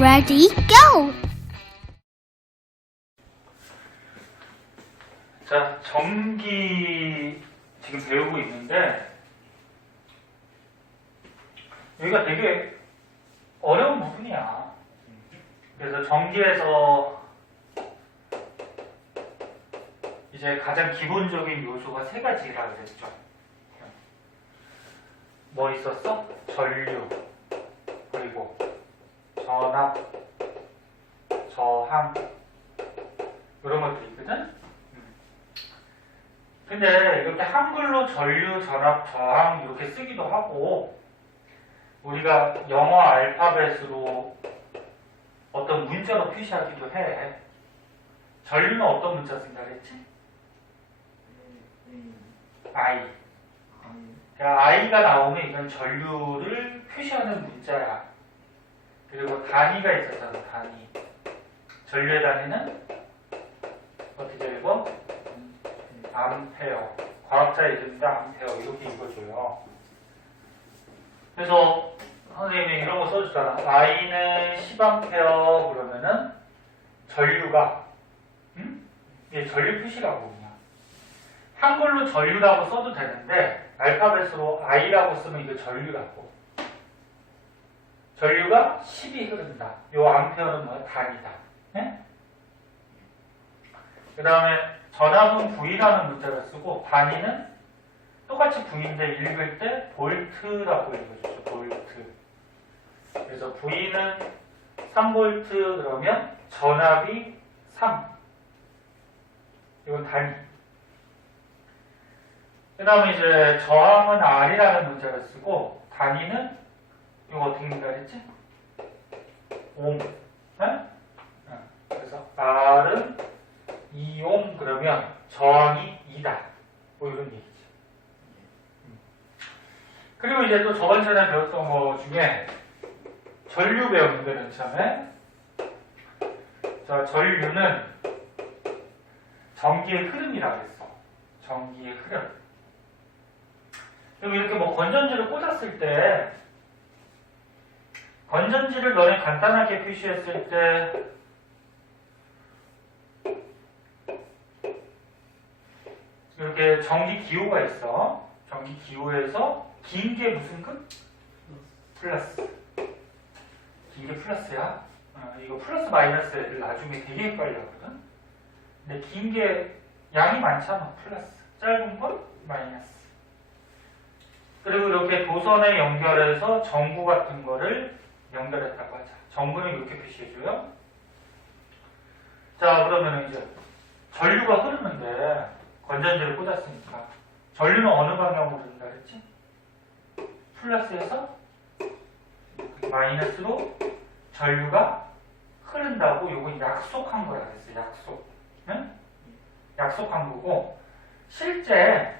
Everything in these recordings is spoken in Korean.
Ready, go! 자, 전기 지금 배우고 있는데 여기가 되게 어려운 부분이야. 그래서 전기에서 이제 가장 기본적인 요소가 세 가지라 그랬죠. 뭐 있었어? 전류, 그리고 전압, 저항, 이런 것들이 있거든? 근데 이렇게 한글로 전류, 전압, 저항 이렇게 쓰기도 하고, 우리가 영어 알파벳으로 어떤 문자로 표시하기도 해. 전류는 어떤 문자 쓴다 그랬지? I. 그러니까 I가 나오면 이건 전류를 표시하는 문자야. 그리고 단위가 있었잖아, 단위. 전류의 단위는 어떻게 읽어? 암페어. 과학자 이름인데 암페어. 이렇게 읽어줘요. 그래서 선생님이 이런 거 써주잖아. I는 10A 그러면은 전류가, 이게 전류 표시라고 그냥. 한글로 전류라고 써도 되는데 알파벳으로 I라고 쓰면 이거 전류라고. 전류가 10이 흐른다. 요 암페어는 뭐야? 단위다. 네? 그 다음에 전압은 V라는 문자를 쓰고 단위는 똑같이 V인데 읽을 때 볼트라고 읽어주죠. 볼트. 그래서 V는 3V 그러면 전압이 3. 이건 단위. 그 다음에 이제 저항은 R이라는 문자를 쓰고 단위는 이거 어떻게 읽는다 그랬지? 옴. 네? 그래서 R은 2옴 그러면 저항이 2다. 뭐 이런 얘기지. 그리고 이제 또 저번 시간에 배웠던 거 중에 전류 배웠는데 맨 처음에. 자, 전류는 전기의 흐름이라고 했어. 전기의 흐름. 그리고 이렇게 뭐 건전지를 꽂았을 때 건전지를 너네 간단하게 표시했을 때 이렇게 전기 기호가 있어. 전기 기호에서 긴 게 무슨 급? 플러스. 긴 게 플러스야. 이거 플러스 마이너스 애들 나중에 되게 헷갈려거든. 근데 긴 게 양이 많잖아. 플러스. 짧은 건 마이너스. 그리고 이렇게 도선에 연결해서 전구 같은 거를 연결했다고 하자. 전구는 이렇게 표시해줘요. 자, 그러면 이제 전류가 흐르는데 건전지를 꽂았으니까 전류는 어느 방향으로 흐른다 그랬지? 플러스에서 마이너스로 전류가 흐른다고 요거 약속한 거라 그랬어요. 약속. 응? 약속한 거고 실제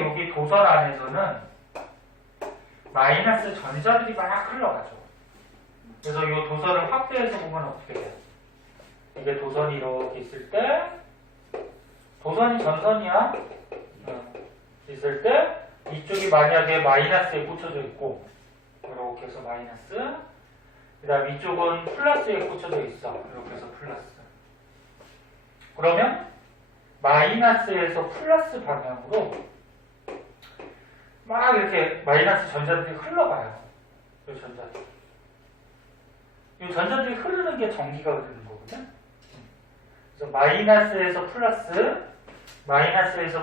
여기 도선 안에서는 마이너스 전자들이 막 흘러가죠. 그래서 이 도선을 확대해서 보면 어떻게 돼요? 이게 도선이 이렇게 있을 때 도선이 전선이야. 있을 때 이쪽이 만약에 마이너스에 꽂혀져 있고 이렇게 해서 마이너스, 그 다음 이쪽은 플러스에 꽂혀져 있어. 이렇게 해서 플러스. 그러면 마이너스에서 플러스 방향으로 막 이렇게 마이너스 전자들이 흘러가요. 이 전자들. 이 전자들이 흐르는 게 전기가 흐르는 거거든. 그래서 마이너스에서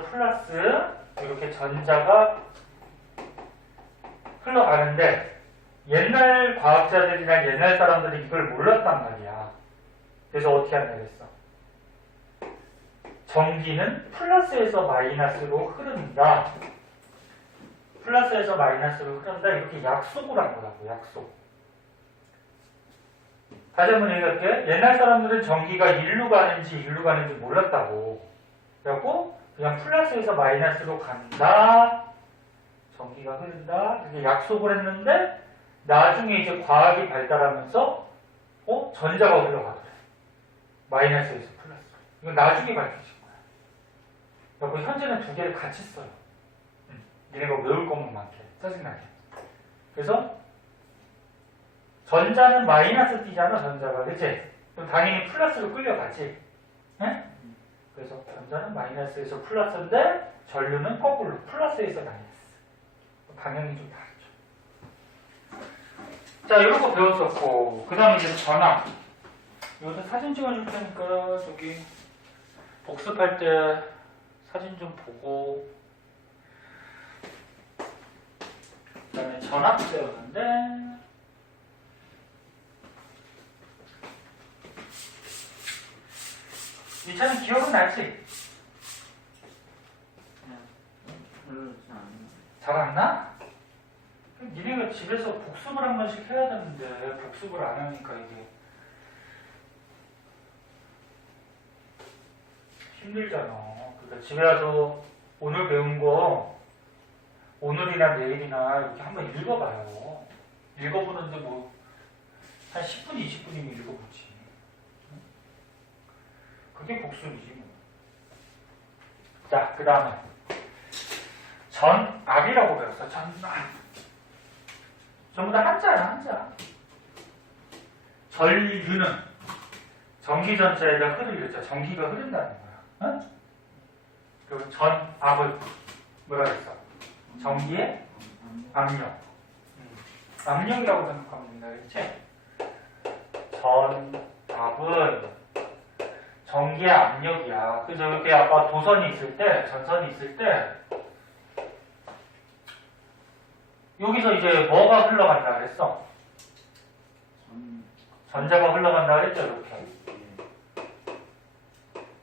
플러스 이렇게 전자가 흘러가는데 옛날 과학자들이나 옛날 사람들이 이걸 몰랐단 말이야. 그래서 어떻게 한다 그랬어? 전기는 플러스에서 마이너스로 흐른다. 플러스에서 마이너스로 흐른다. 이렇게 약속을 한 거라고. 약속. 다시 한번 얘기할게. 옛날 사람들은 전기가 일로 가는지 몰랐다고. 그래갖고 그냥 플러스에서 마이너스로 간다. 전기가 흐른다. 이렇게 약속을 했는데 나중에 이제 과학이 발달하면서 전자가 흘러가더래. 마이너스에서 플러스. 이건 나중에 밝혀진 거야. 그래갖고 현재는 두 개를 같이 써요. 니네가 외울 것만 많게. 짜증나게. 그래서 전자는 마이너스 띄잖아, 전자가. 그치? 그럼 당연히 플러스로 끌려가지. 네? 그래서 전자는 마이너스에서 플러스인데 전류는 거꾸로 플러스에서 마이너스. 방향이 좀 다르죠. 자, 이런 거 배웠었고, 그 다음에 이제 전압. 이것도 사진 찍어줄 테니까 저기 복습할 때 사진 좀 보고. 그 다음에 전압 배웠는데, 이 차는 기억은 나지? 잘 안 나? 니네가 집에서 복습을 한 번씩 해야 되는데 복습을 안 하니까 이게 힘들잖아. 그러니까 집에 와서 오늘 배운 거 오늘이나 내일이나 이렇게 한번 읽어봐요. 읽어보는데 뭐 한 10분, 20분이면 읽어보지. 그게 복습이지 뭐. 자, 그 다음에 전압이라고 배웠어. 전압. 전부 다 한자야, 한자. 전류는 전기 전체에다 흐르겠죠. 전기가 흐른다는 거야. 어? 그리고 전압은 뭐라 그랬어? 전기의 압력. 압력이라고 생각하면 된다, 그렇지? 전압은 전기의 압력이야. 그래서 이렇게 아까 도선이 있을 때, 전선이 있을 때, 여기서 이제 뭐가 흘러간다 그랬어? 전자가 흘러간다 그랬죠, 이렇게.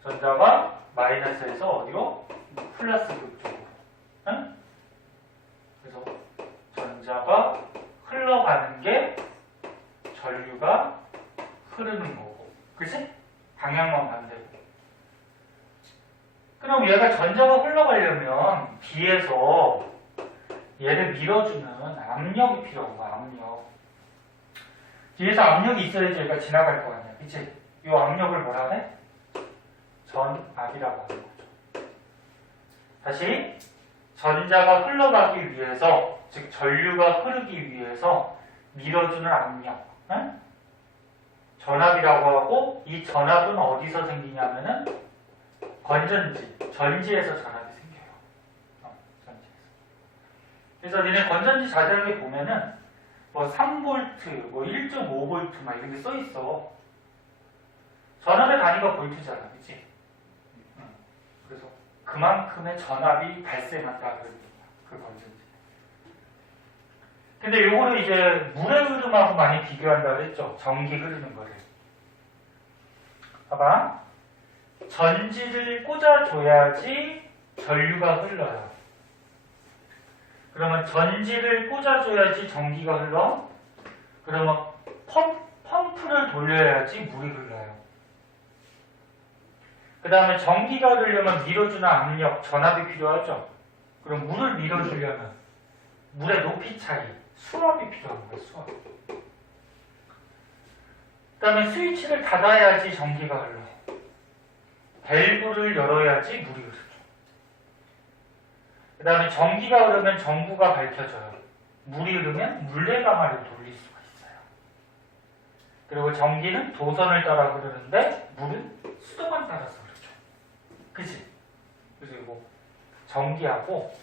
전자가 마이너스에서 어디로? 플러스 그쪽으로. 응? 그래서 전자가 흘러가는 게 전류가 흐르는 거고. 그치? 방향만 반대고. 그럼 얘가 전자가 흘러가려면 뒤에서 얘를 밀어주는 압력이 필요한 거야, 압력. 뒤에서 압력이 있어야지 얘가 지나갈 거 아니야, 그치? 이 압력을 뭐라 해? 전압이라고 하는 거죠. 다시, 전자가 흘러가기 위해서, 즉 전류가 흐르기 위해서 밀어주는 압력, 응? 전압이라고 하고, 이 전압은 어디서 생기냐면은 건전지, 전지에서 전압이 생겨요. 전지에서. 그래서 니네 건전지 자세하게 보면은 뭐 3V, 뭐 1.5V 막 이런 게 써 있어. 전압의 단위가 볼트잖아, 그치? 그래서 그만큼의 전압이 발생한다, 그 건전지. 근데 요거를 이제 물의 흐름하고 많이 비교한다고 했죠. 전기 흐르는 거를. 봐봐. 전지를 꽂아줘야지 전류가 흘러요. 그러면 전지를 꽂아줘야지 전기가 흘러. 그러면 펌프를 돌려야지 물이 흘러요. 그 다음에 전기가 흐르려면 밀어주는 압력, 전압이 필요하죠. 그럼 물을 밀어주려면 물의 높이 차이, 수압이 필요한 거예요, 수압. 그 다음에 스위치를 닫아야지 전기가 흘러. 밸브를 열어야지 물이 흐르죠. 그 다음에 전기가 흐르면 전구가 밝혀져요. 물이 흐르면 물레방아를 돌릴 수가 있어요. 그리고 전기는 도선을 따라 흐르는데 물은 수도만 따라서 흐르죠. 그치? 그래서 이거 전기하고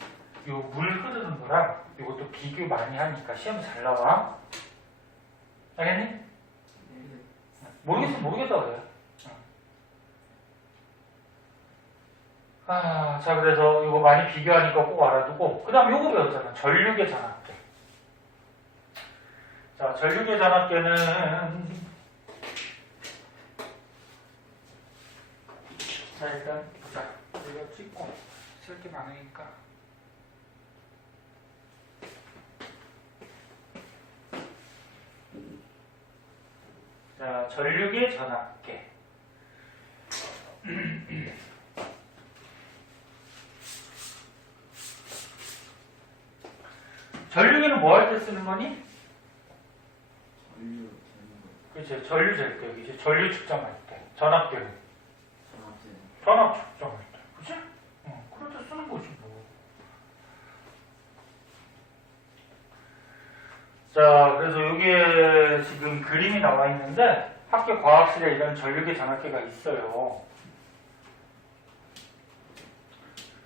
요 물 흐르는 거랑 이것도 비교 많이 하니까 시험에 잘 나와. 알겠니? 모르겠으면 모르겠다 그래. 자, 그래서 이거 많이 비교하니까 꼭 알아두고, 그 다음 요거 배웠잖아. 전류계 전압계. 자, 전류계 전압계는, 자, 일단, 보자. 이거 찍고, 쓸 게 많으니까. 자, 전류계 전압계. 전류계는 뭐 할 때 쓰는 거니? 그렇지, 전류 잴 때, 이제 전류 측정할 때. 전압계는? 전압 측정할 때. 그치? 그럴 때 쓰는 거지, 뭐. 자, 그래서 여기에 지금 그림이 나와 있는데 학교 과학실에 이런 전류계 전압계가 있어요.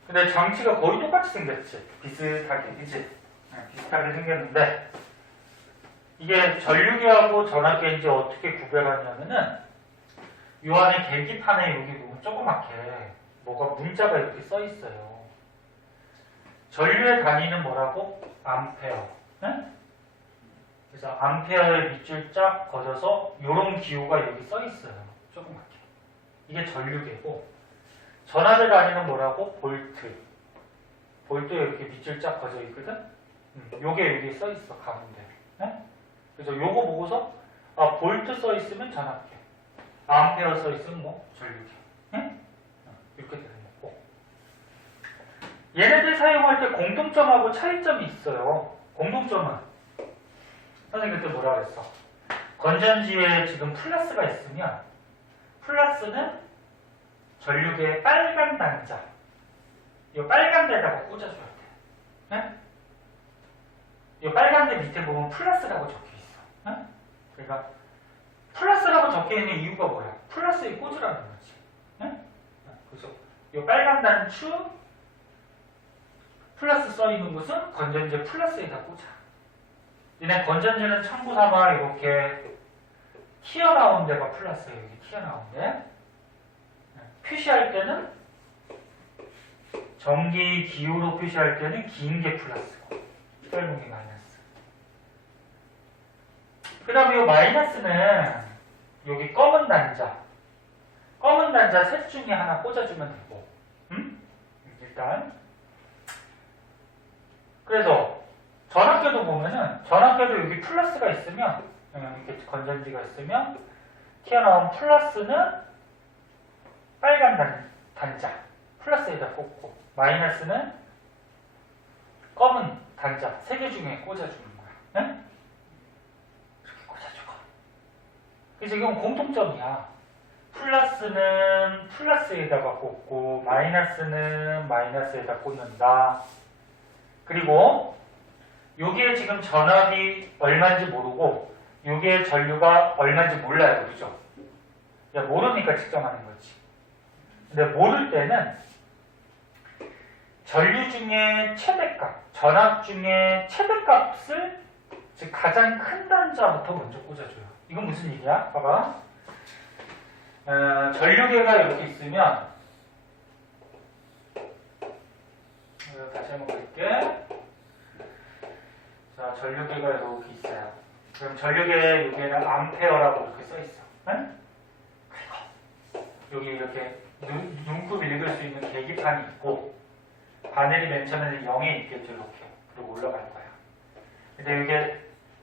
근데 장치가 거의 똑같이 생겼지. 비슷하게, 그치? 네, 비슷하게 생겼는데 이게 전류계하고 전압계인지 어떻게 구별하냐면은 요 안에 계기판에 여기 보면 조그맣게 뭐가 문자가 이렇게 써 있어요. 전류의 단위는 뭐라고? 암페어. 네? 그래서 암페어의 밑줄 쫙 걷어서 요런 기호가 여기 써 있어요. 조그맣게. 이게 전류계고 전압의 단위는 뭐라고? 볼트. 볼트에 이렇게 밑줄 쫙 거져 있거든? 요게 여기 써 있어, 가운데. 네? 그래서 요거 보고서, 아, 볼트 써 있으면 전압계. 암페어 써 있으면 뭐? 전류계. 네? 이렇게 되는 거고. 얘네들 사용할 때 공통점하고 차이점이 있어요. 공통점은, 선생님 그때 뭐라 그랬어? 건전지에 지금 플러스가 있으면, 플러스는 전류계의 빨간 단자. 이 빨간 데다가 꽂아줘야 돼. 네? 이 빨간 데 밑에 보면 플러스라고 적혀 있어. 네? 그러니까 플러스라고 적혀 있는 이유가 뭐야? 플러스에 꽂으라는 거지. 네? 그래서 이 빨간 단추 플러스 써 있는 곳은 건전지 플러스에다 꽂아. 얘네 건전지는 참고 삼아 이렇게 튀어나온 데가 플러스예요. 여기 튀어나온 데. 표시할 때는 전기 기호로 표시할 때는 긴 게 플러스고 짧은 게 마이너스. 그 다음에 이 마이너스는 여기 검은 단자 셋 중에 하나 꽂아주면 되고 일단 그래서 전압계도 보면은 전압계도 여기 플러스가 있으면 이렇게 건전지가 있으면 튀어나온 플러스는 빨간 단자 플러스에다 꽂고 마이너스는 검은 단자 3개 중에 꽂아주는 거야. 네? 이렇게 꽂아주고. 그래서 이건 공통점이야. 플러스는 플러스에다가 꽂고 마이너스는 마이너스에다 꽂는다. 그리고 여기에 지금 전압이 얼마인지 모르고 여기에 전류가 얼마인지 몰라요. 그죠? 모르니까 측정하는 거지. 근데 모를 때는 전류 중에 최대값, 전압 중에 최대값을 즉 가장 큰 단자부터 먼저 꽂아줘요. 이건 무슨 얘기야? 봐봐. 전류계가 이렇게 있으면 다시 한번 볼게. 자, 전류계가 이렇게 있어요. 그럼 전류계 여기에는 암페어라고 이렇게 써 있어. 응? 그리고 여기 이렇게 눈곱 읽을 수 있는 계기판이 있고 바늘이 맨 처음에는 0에 있겠죠. 이렇게. 그리고 올라갈 거야. 근데 이게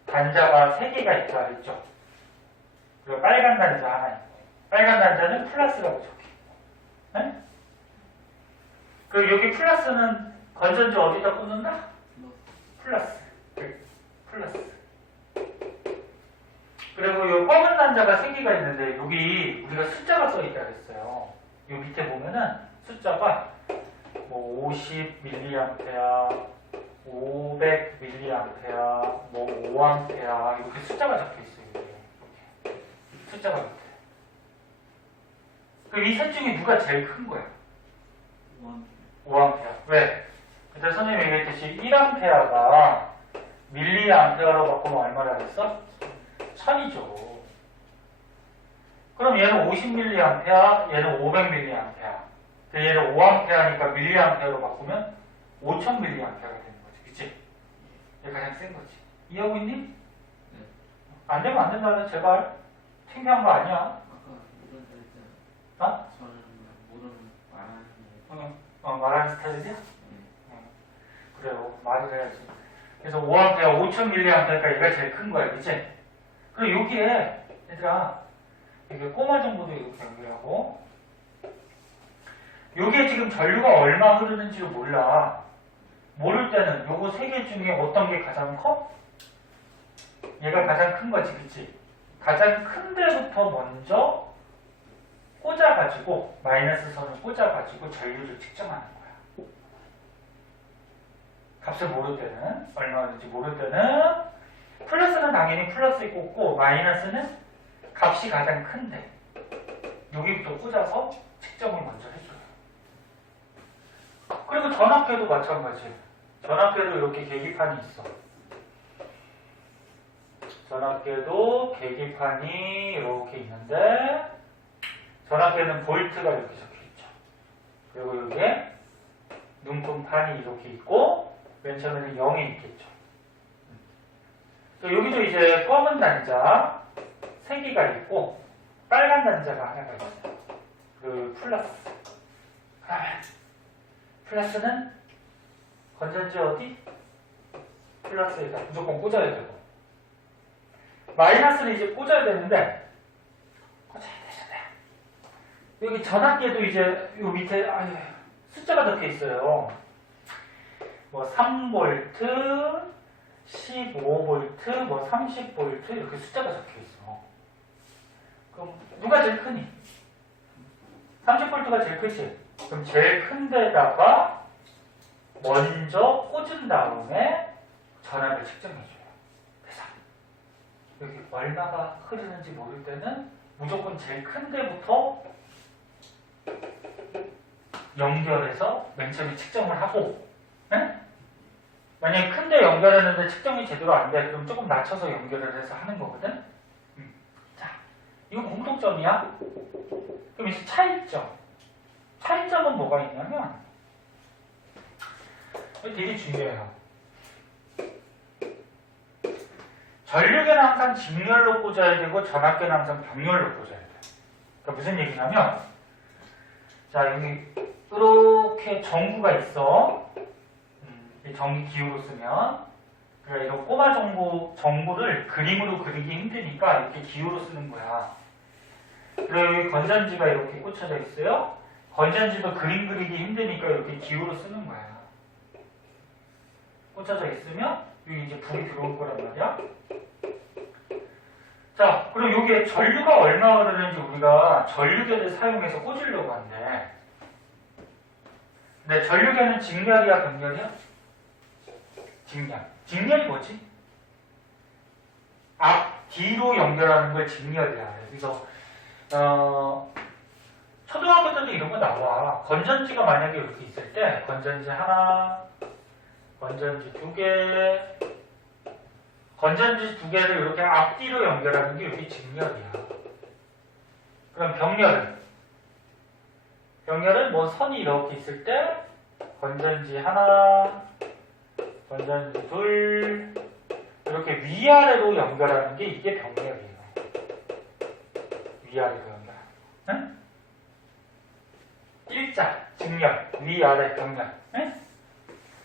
단자가 3개가 있죠. 알겠죠? 그리고 빨간 단자 하나 있고 빨간 단자는 플러스라고 적혀있고 네? 그리고 여기 플러스는 건전지 어디다 꽂는다? 플러스. 플러스. 그리고 이 검은 단자가 3개가 있는데 여기 우리가 숫자가 써있다 그랬어요. 이 밑에 보면은 숫자가 뭐 50mA, 500mA, 뭐 5A 이렇게 숫자가 적혀있어요. 이렇게 숫자가 밑에. 그럼 이 셋 중에 누가 제일 큰 거야? 5A. 왜? 그때 선생님이 얘기했듯이 1A가 밀리암페어로 바꾸면 얼마라 그랬어? 1000이죠. 그럼 얘는 50mA, 얘는 500mA. 얘는 5A니까 밀리암페어로 바꾸면 5000mA가 되는 거지. 그치? 얘가 가장 센 거지. 이해하고 있니? 네. 안 되면 안 된다는 제발. 창피한 거 아니야. 아까 모르는 거 있잖아. 어? 저는 모르는 말하는 거. 말하는 스타일이야? 네. 그래요. 말을 해야지. 그래서 5A, 5000mA니까 얘가 제일 큰 거야. 그치? 그리고 여기에, 얘들아, 이렇게 꼬마 정보도 이렇게 연결하고, 여기에 지금 전류가 얼마 흐르는지를 몰라. 모를 때는 요거 3개 중에 어떤 게 가장 커? 얘가 가장 큰 거지, 그치? 가장 큰 데부터 먼저 꽂아가지고, 마이너스 선을 꽂아가지고 전류를 측정하는 거야. 값을 모를 때는, 얼마인지 모를 때는 플러스는 당연히 플러스에 꽂고 마이너스는 값이 가장 큰데 여기부터 꽂아서 측정을 먼저 해줘요. 그리고 전압계도 마찬가지예요. 전압계도 이렇게 계기판이 있어. 전압계도 계기판이 이렇게 있는데 전압계는 볼트가 이렇게 적혀있죠. 그리고 여기에 눈금판이 이렇게 있고 맨 처음에는 0이 있겠죠. 여기도 이제 검은 단자 3개가 있고 빨간 단자가 하나가 있어요. 그리고 플러스. 플러스는 건전지 어디? 플러스에다 무조건 꽂아야 되고 마이너스는 이제 꽂아야 되는데 꽂아야 되잖아요. 여기 전압계도 이제 요 밑에 숫자가 적혀 있어요. 뭐 3V, 15V, 뭐 30V 이렇게 숫자가 적혀 있어. 그럼 누가 제일 크니? 30V가 제일 크지? 그럼 제일 큰 데다가 먼저 꽂은 다음에 전압을 측정해줘요. 그래서 여기 얼마가 흐르는지 모를 때는 무조건 제일 큰 데부터 연결해서 맨 처음에 측정을 하고, 네? 만약에 큰 데 연결했는데 측정이 제대로 안 돼, 그럼 조금 낮춰서 연결을 해서 하는 거거든? 자, 이건 공통점이야. 그럼 이제 차이점. 차이점은 뭐가 있냐면, 이거 되게 중요해요. 전류계는 항상 직렬로 꽂아야 되고, 전압계는 항상 병렬로 꽂아야 돼. 그러니까 무슨 얘기냐면, 자, 여기, 이렇게 전구가 있어. 이 전기 기호로 쓰면. 그러니까 이런 꼬마 전구를 그림으로 그리기 힘드니까 이렇게 기호로 쓰는 거야. 그리고 여기 건전지가 이렇게 꽂혀져 있어요. 건전지도 그림 그리기 힘드니까 이렇게 기호로 쓰는 거야. 꽂혀져 있으면 여기 이제 불이 들어올 거란 말이야. 자, 그럼 여기에 전류가 얼마 흐르는지 우리가 전류계를 사용해서 꽂으려고 한대. 근데 전류계는 직렬이야, 병렬이야? 직렬. 직렬이 뭐지? 앞, 뒤로 연결하는 걸 직렬이야. 그래서 초등학교 때도 이런 거 나와. 건전지가 만약에 이렇게 있을 때 건전지 하나, 건전지 2개, 건전지 2개를 이렇게 앞뒤로 연결하는 게 이렇게 직렬이야. 그럼 병렬은 뭐 선이 이렇게 있을 때 건전지 하나, 건전지 2 이렇게 위아래로 연결하는 게 이게 병렬이에요. 위아래로 연결. 응? 일자, 직렬, 위아래 병렬. 응?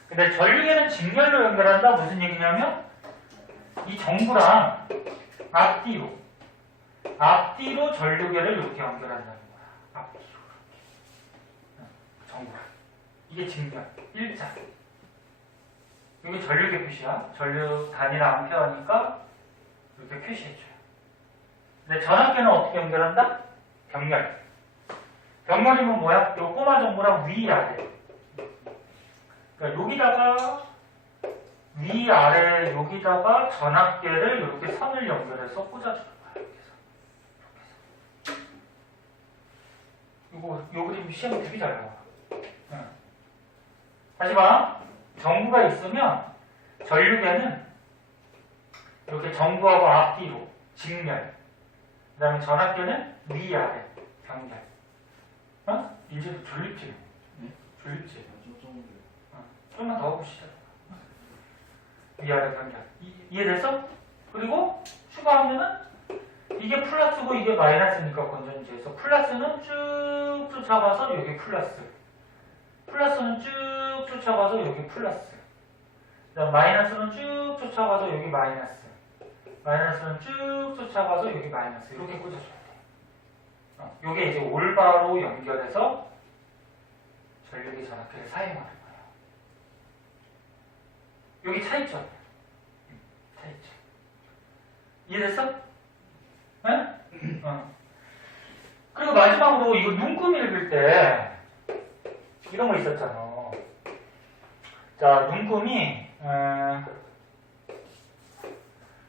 근데 전류계는 직렬로 연결한다 무슨 얘기냐면 이 전구랑 앞뒤로 전류계를 이렇게 연결한다는 거야. 앞뒤로 이렇게. 전구랑. 이게 직렬, 일자. 이게 전류계 표시야. 전류 단위나 암페어니까 이렇게 표시해줘요. 근데 전압계는 어떻게 연결한다? 병렬. 병렬이면 뭐야? 요 꼬마 전구랑 위아래. 그러니까 여기다가 위아래 여기다가 전압계를 이렇게 선을 연결해서 꽂아주는 거야. 이렇게 요 그림 시험에 되게 잘 나와. 다시 봐. 전구가 있으면 전류계는 이렇게 전구하고 앞뒤로 직렬. 그 다음에 전압계는 위아래 병렬. 이제도 졸립지? 네? 졸립지? 좀 좀만 더 봅시다. 위아래 병렬. 이해됐어? 그리고 추가하면은 이게 플러스고 이게 마이너스니까 건전지에서 플러스는 쭉 쫓아가서 여기 플러스. 플러스는 쭉 쫓아가서 여기 플러스. 그다음 마이너스는 쭉 쫓아가서 여기 마이너스. 마이너스는 쭉 쫓아가서 여기 마이너스. 이렇게 꽂아줘야 돼. 요게 이제 올바로 연결해서 전류계 전압계를 사용하는 거예요. 여기 차이점. 차이점. 이해됐어? 응? 그리고 마지막으로 이거 눈금 읽을 때 이런 거 있었잖아. 자, 눈금이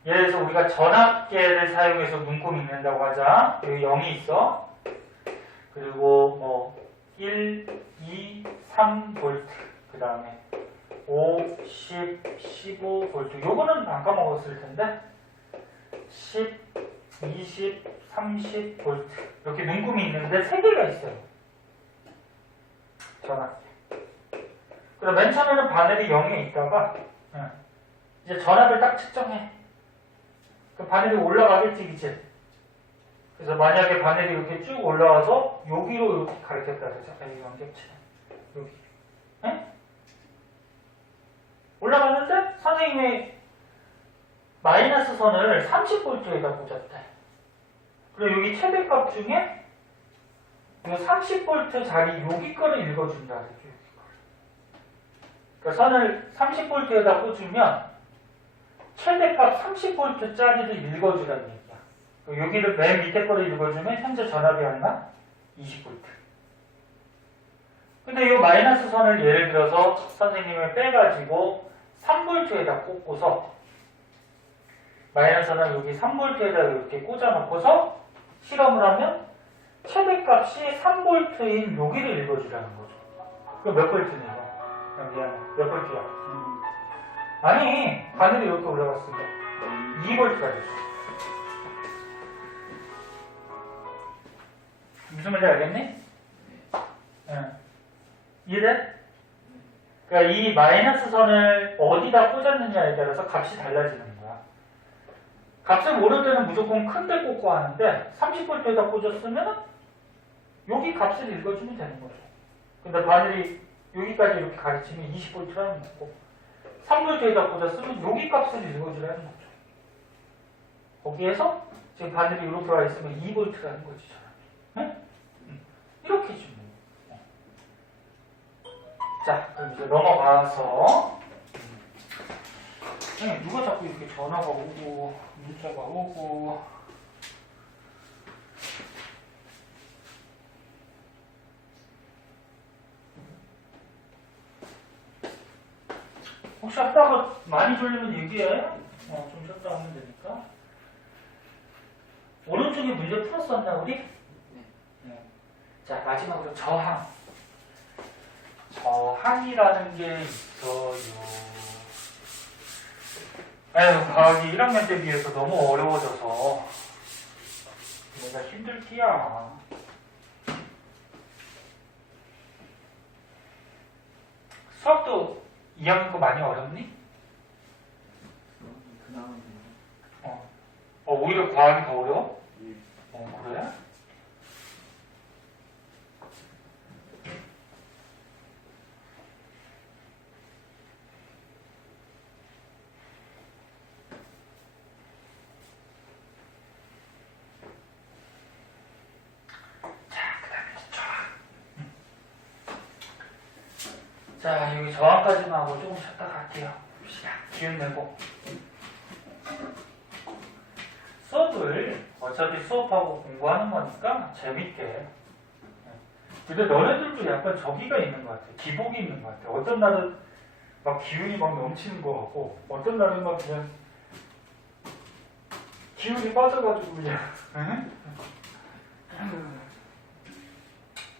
예를 들어서 우리가 전압계를 사용해서 눈곱이 있는다고 하자. 여기 0이 있어. 그리고 뭐 1, 2, 3V 그 다음에 5, 10, 15V 요거는 안 까먹었을 텐데 10, 20, 30V 이렇게 눈금이 있는데 3개가 있어요. 전압계. 그럼 맨 처음에는 바늘이 0에 있다가 이제 전압을 딱 측정해. 그럼 바늘이 올라가겠지, 그치? 그래서 만약에 바늘이 이렇게 쭉 올라와서 여기로 이렇게 가르쳤다 그러죠. 이 연ገብ체는 여기. 에? 올라갔는데 선생님이 마이너스 선을 30V에다 꽂았대. 그리고 여기 최대값 중에 이 30V 자리 여기 거를 읽어준다 그랬죠. 여기 거를. 그러니까 선을 30V에다 꽂으면 최대값 30V짜리를 읽어주라는 얘기야. 여기를 맨 밑에 거를 읽어주면 현재 전압이 얼마? 20V. 근데 이 마이너스 선을 예를 들어서 선생님을 빼가지고 3V에다 꽂고서 마이너스 선을 여기 3V에다 이렇게 꽂아놓고서 실험을 하면 최대값이 3V인 여기를 읽어주라는 거죠. 그럼 몇 V냐 이거? 미안해. 몇 V야? 아니 바늘이 이렇게 올라갔으니까 2V가 됐어. 무슨 말인지 알겠니? 응. 이해돼? 그러니까 이 마이너스 선을 어디다 꽂았느냐에 따라서 값이 달라지는 거야. 값을 모를 때는 무조건 큰데 꽂고 하는데 30V에다 꽂았으면 여기 값을 읽어주면 되는 거죠. 근데 바늘이 여기까지 이렇게 가르치면 20V라는 거고 3V에다 꽂았으면 여기 값을 읽어주라는 거죠. 거기에서 지금 바늘이 이렇게 와 있으면 2V라는 거지. 네? 이렇게 주면 자, 그럼 이제 넘어가서 누가 자꾸 이렇게 전화가 오고 문자가 오고 혹시 하다가 많이 졸리면 얘기해. 좀 쉬었다 하면 되니까. 오른쪽에 문제 풀었었나 우리? 네. 자, 마지막으로 저항. 저항이라는 게 있어요. 과학이 1학년 때 비해서 너무 어려워져서 내가 힘들 티야. 수학도 2학년 거 많이 어렵니? 그나마 오히려 과학이 더 어려워? 그래? 자, 여기 저항까지만 하고 조금 쉬었다 갈게요. 봅시다. 기운 내고. 수업을 어차피 수업하고 공부하는 거니까 재밌게. 근데 너네들도 약간 저기가 있는 것 같아. 기복이 있는 것 같아. 어떤 날은 막 기운이 막 넘치는 것 같고, 어떤 날은 막 그냥 기운이 빠져가지고 그냥.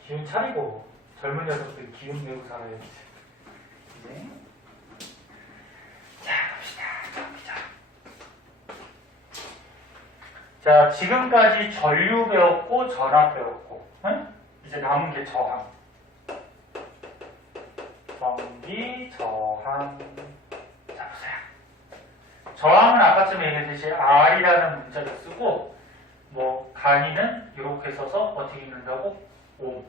기운 차리고 젊은 녀석들 기운 내고 살아야지. 네. 자, 갑시다. 자, 지금까지 전류 배웠고 전압 배웠고, 이제 남은 게 저항. 전기, 저항. 자, 보세요. 저항은 아까쯤에 얘기했듯이 R이라는 문자를 쓰고, 뭐 간이는 이렇게 써서 어떻게 읽는다고? 옴.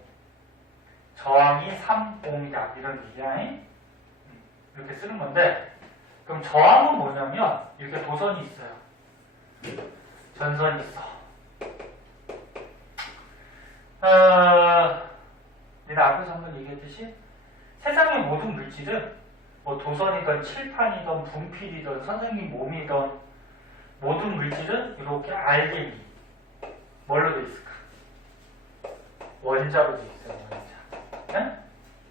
저항이 3옴이다. 이런 얘기야. 이렇게 쓰는 건데, 그럼 저항은 뭐냐면 이렇게 도선이 있어요. 전선이 있어. 내가 앞에서 한번 얘기했듯이 세상의 모든 물질은 뭐 도선이든 칠판이든 분필이든 선생님 몸이든 모든 물질은 이렇게 알갱이. 뭘로 돼 있을까? 원자로 돼 있어요. 원자. 네?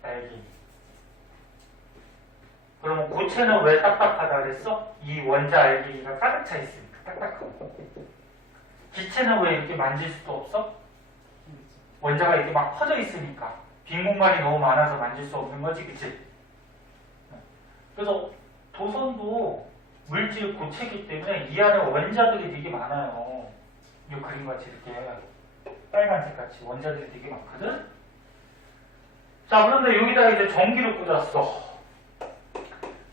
알갱이. 그러면 그 고체는 왜 딱딱하다 그랬어? 이 원자 알기가 가득 차 있으니까 딱딱하고. 기체는 왜 이렇게 만질 수도 없어? 원자가 이렇게 막 퍼져 있으니까 빈 공간이 너무 많아서 만질 수 없는 거지, 그치? 그래서 도선도 물질 고체이기 때문에 이 안에 원자들이 되게 많아요. 이 그림같이 이렇게 빨간색 같이 원자들이 되게 많거든? 자, 그런데 여기다 이제 전기를 꽂았어.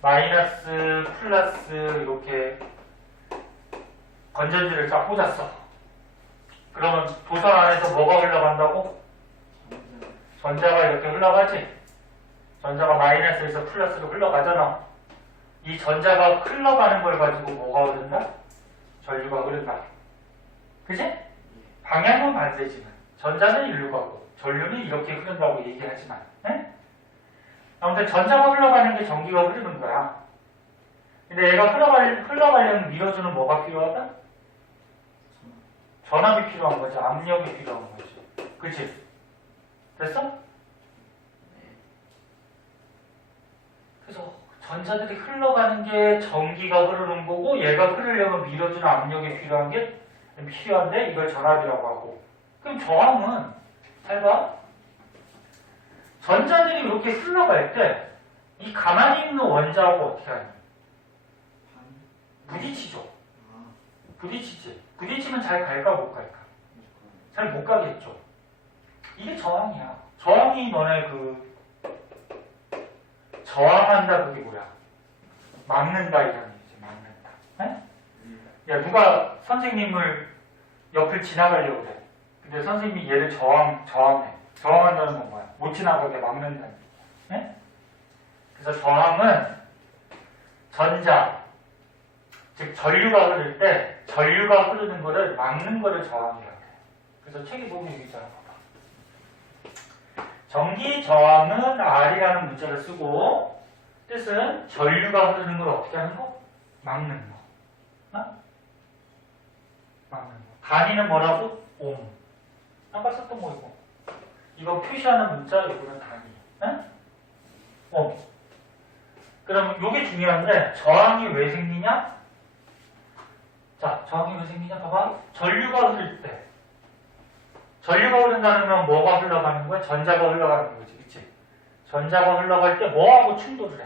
마이너스, 플러스 이렇게 건전지를 딱 꽂았어. 그러면 도선 안에서 뭐가 흘러간다고? 전자가 이렇게 흘러가지? 전자가 마이너스에서 플러스로 흘러가잖아. 이 전자가 흘러가는 걸 가지고 뭐가 흐른다? 전류가 흐른다. 그지? 방향은 반대지만 전자는 이리로 가고 전류는 이렇게 흐른다고 얘기하지만 네? 아무튼 전자가 흘러가는 게 전기가 흐르는 거야. 근데 얘가 흘러가려면 밀어주는 뭐가 필요하다? 전압이 필요한 거지. 압력이 필요한 거지. 그치? 됐어? 그래서 전자들이 흘러가는 게 전기가 흐르는 거고 얘가 흐르려면 밀어주는 압력이 필요한 게 필요한데 이걸 전압이라고 하고. 그럼 저항은 잘 봐. 전자들이 이렇게 흘러갈 때 이 가만히 있는 원자하고 어떻게 하니? 부딪히죠. 부딪히지. 부딪히면 잘 갈까 못 갈까? 잘 못 가겠죠. 이게 저항이야. 저항이 너네 저항한다 그게 뭐야? 막는다 이런 얘기지. 막는다. 네? 야 누가 선생님을 옆을 지나가려고 그래. 근데 선생님이 얘를 저항해. 저항한다는 건 뭐야? 못 지나가게 막는다는 얘기야. 네? 그래서 저항은 전자, 즉 전류가 흐를 때 전류가 흐르는 거를 막는 거를 저항이라고 해. 그래서 책에 보면 여기 있잖아. 전기 저항은 R이라는 문자를 쓰고 뜻은 전류가 흐르는 걸 어떻게 하는 거? 막는 거. 어? 막는 거. 단위는 뭐라고? 옴. 아까 썼던 거 이거. 이거 표시하는 문자, 이거는 단위. 응? 옴. 그럼 이게 중요한데 저항이 왜 생기냐? 자, 저항이 왜 생기냐? 봐봐. 전류가 흐를 때. 전류가 흐른다는 건 뭐가 흘러가는 거야? 전자가 흘러가는 거지. 그치? 전자가 흘러갈 때 뭐하고 충돌을 해?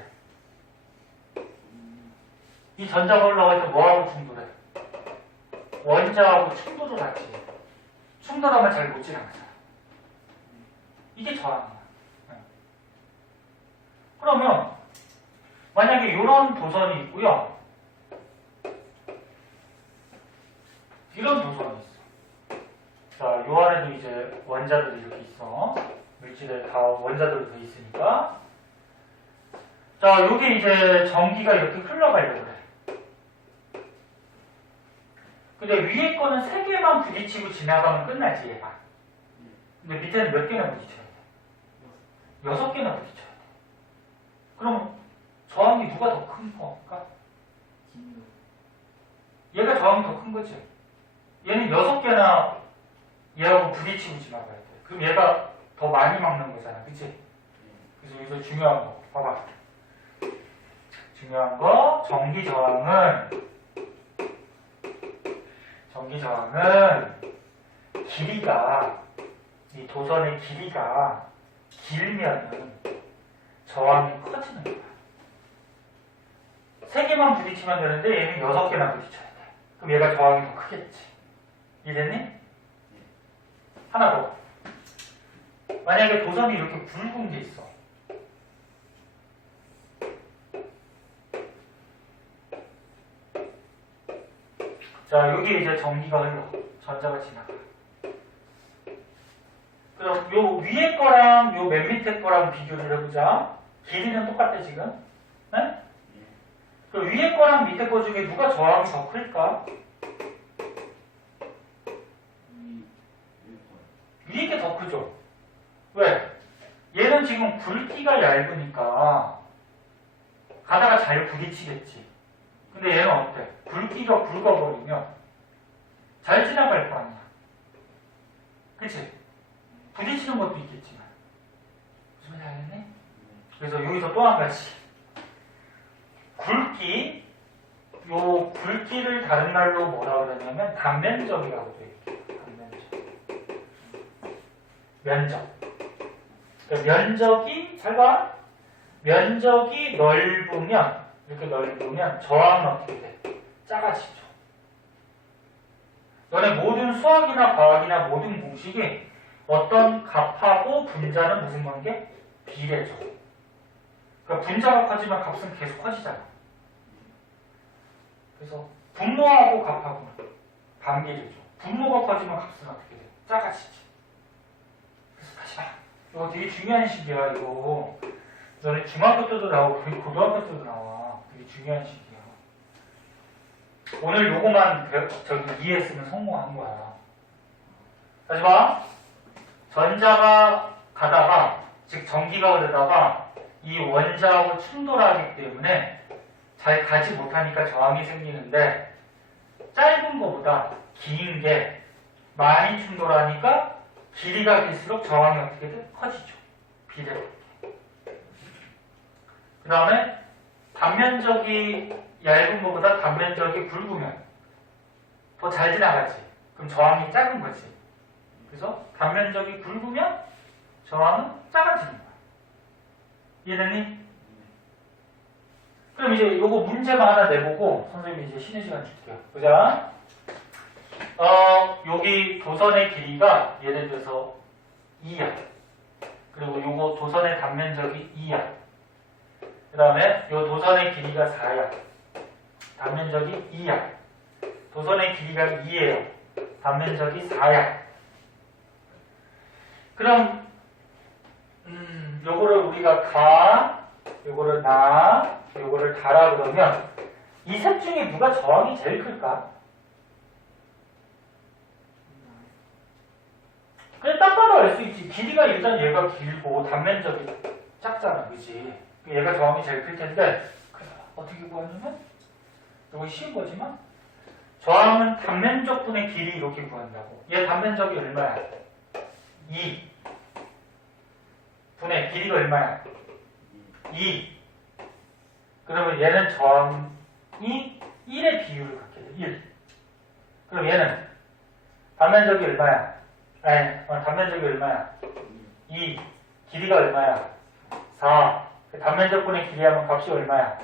이 전자가 흘러갈 때 뭐하고 충돌해? 원자하고 충돌을 하지. 충돌하면 잘 못 지나가잖아. 이게 저항이야. 그러면 만약에 이런 도선이 있고요. 이런 도선이 있어. 자, 요 안에도 이제 원자들이 이렇게 있어. 물질에 다 원자들이 돼 있으니까. 자, 요게 이제 전기가 이렇게 흘러가려고 그래. 근데 위에 거는 3개만 부딪히고 지나가면 끝나지, 얘가. 근데 밑에는 몇 개나 부딪혀야 돼? 6개나 부딪혀야 돼. 그럼 저항이 누가 더 큰 걸까? 얘가 저항이 더 큰 거지. 얘는 6개나 얘하고 부딪히고 지나가야 돼. 그럼 얘가 더 많이 막는 거잖아. 그치? 그래서 여기서 중요한 거. 봐봐. 중요한 거. 전기 저항은 길이가, 이 도선의 길이가 길면은 저항이 커지는 거야. 3개만 부딪히면 되는데 얘는 6개나 부딪혀야 돼. 그럼 얘가 저항이 더 크겠지. 이해됐니? 하나 더. 만약에 도선이 이렇게 굵은 게 있어. 자, 여기 이제 전기가 흘러. 전자가 지나가. 그럼 요 위에 거랑 요 맨 밑에 거랑 비교를 해보자. 길이는 똑같아, 지금. 네? 그 위에 거랑 밑에 거 중에 누가 저항이 더 클까? 위에 게 더 크죠? 왜? 얘는 지금 굵기가 얇으니까 가다가 잘 부딪히겠지. 근데 얘는 어때? 굵기가 굵어버리면 잘 지나갈 거 아니야. 그치? 부딪히는 것도 있겠지만. 무슨 말 알겠네? 그래서 여기서 또 한 가지. 다른 말로 뭐라 그러냐면 단면적이라고도 얘기해요. 단면적. 면적. 그러니까 면적이 넓으면, 이렇게 넓으면 저항은 어떻게 돼? 작아지죠. 너네 모든 수학이나 과학이나 모든 공식이 어떤 값하고 분자는 무슨 관계? 비례죠. 그러니까 분자가 커지면 값은 계속 커지잖아. 그래서 분모하고 값하고는 반비례죠. 분모가 커지면 값은 어떻게 돼? 작아지지. 그래서 다시 봐. 이거 되게 중요한 식이야, 이거. 너네 중학교 때도 나오고 고등학교 때도 나와. 되게 중요한 식이야. 오늘 요거만 저기 이해했으면 성공한 거야. 다시 봐. 전자가 가다가, 즉 전기가 흐르다가 이 원자하고 충돌하기 때문에 잘 가지 못하니까 저항이 생기는데, 짧은 것보다 긴 게 많이 충돌하니까 길이가 길수록 저항이 어떻게든 커지죠. 비례로. 그 다음에 단면적이 얇은 것보다 단면적이 굵으면 더 잘 지나가지. 그럼 저항이 작은 거지. 그래서 단면적이 굵으면 저항은 작아지는 거야. 이해됐니? 그럼 이제 요거 문제만 하나 내보고 선생님이 이제 쉬는 시간 줄게요. 보자. 여기 도선의 길이가 예를 들어서 2야. 그리고 요거 도선의 단면적이 2야. 그 다음에 요 도선의 길이가 4야. 단면적이 2야. 도선의 길이가 2예요. 단면적이 4야. 그럼 요거를 우리가 요거를 요거를 다라 그러면 이 셋 중에 누가 저항이 제일 클까? 그냥 딱 봐도 알 수 있지. 길이가 일단 얘가 길고 단면적이 작잖아, 그지? 얘가 저항이 제일 클 텐데 어떻게 구하냐면 이거 쉬운 거지만 저항은 단면적 분의 길이 이렇게 구한다고. 얘 단면적이 얼마야? 2 분의 길이가 얼마야? 2. 그러면 얘는 저항이 1의 비율을 갖게 돼. 1. 그럼 얘는 단면적이 얼마야? 단면적이 얼마야? 2. 길이가 얼마야? 4. 단면적분의 길이하면 값이 얼마야?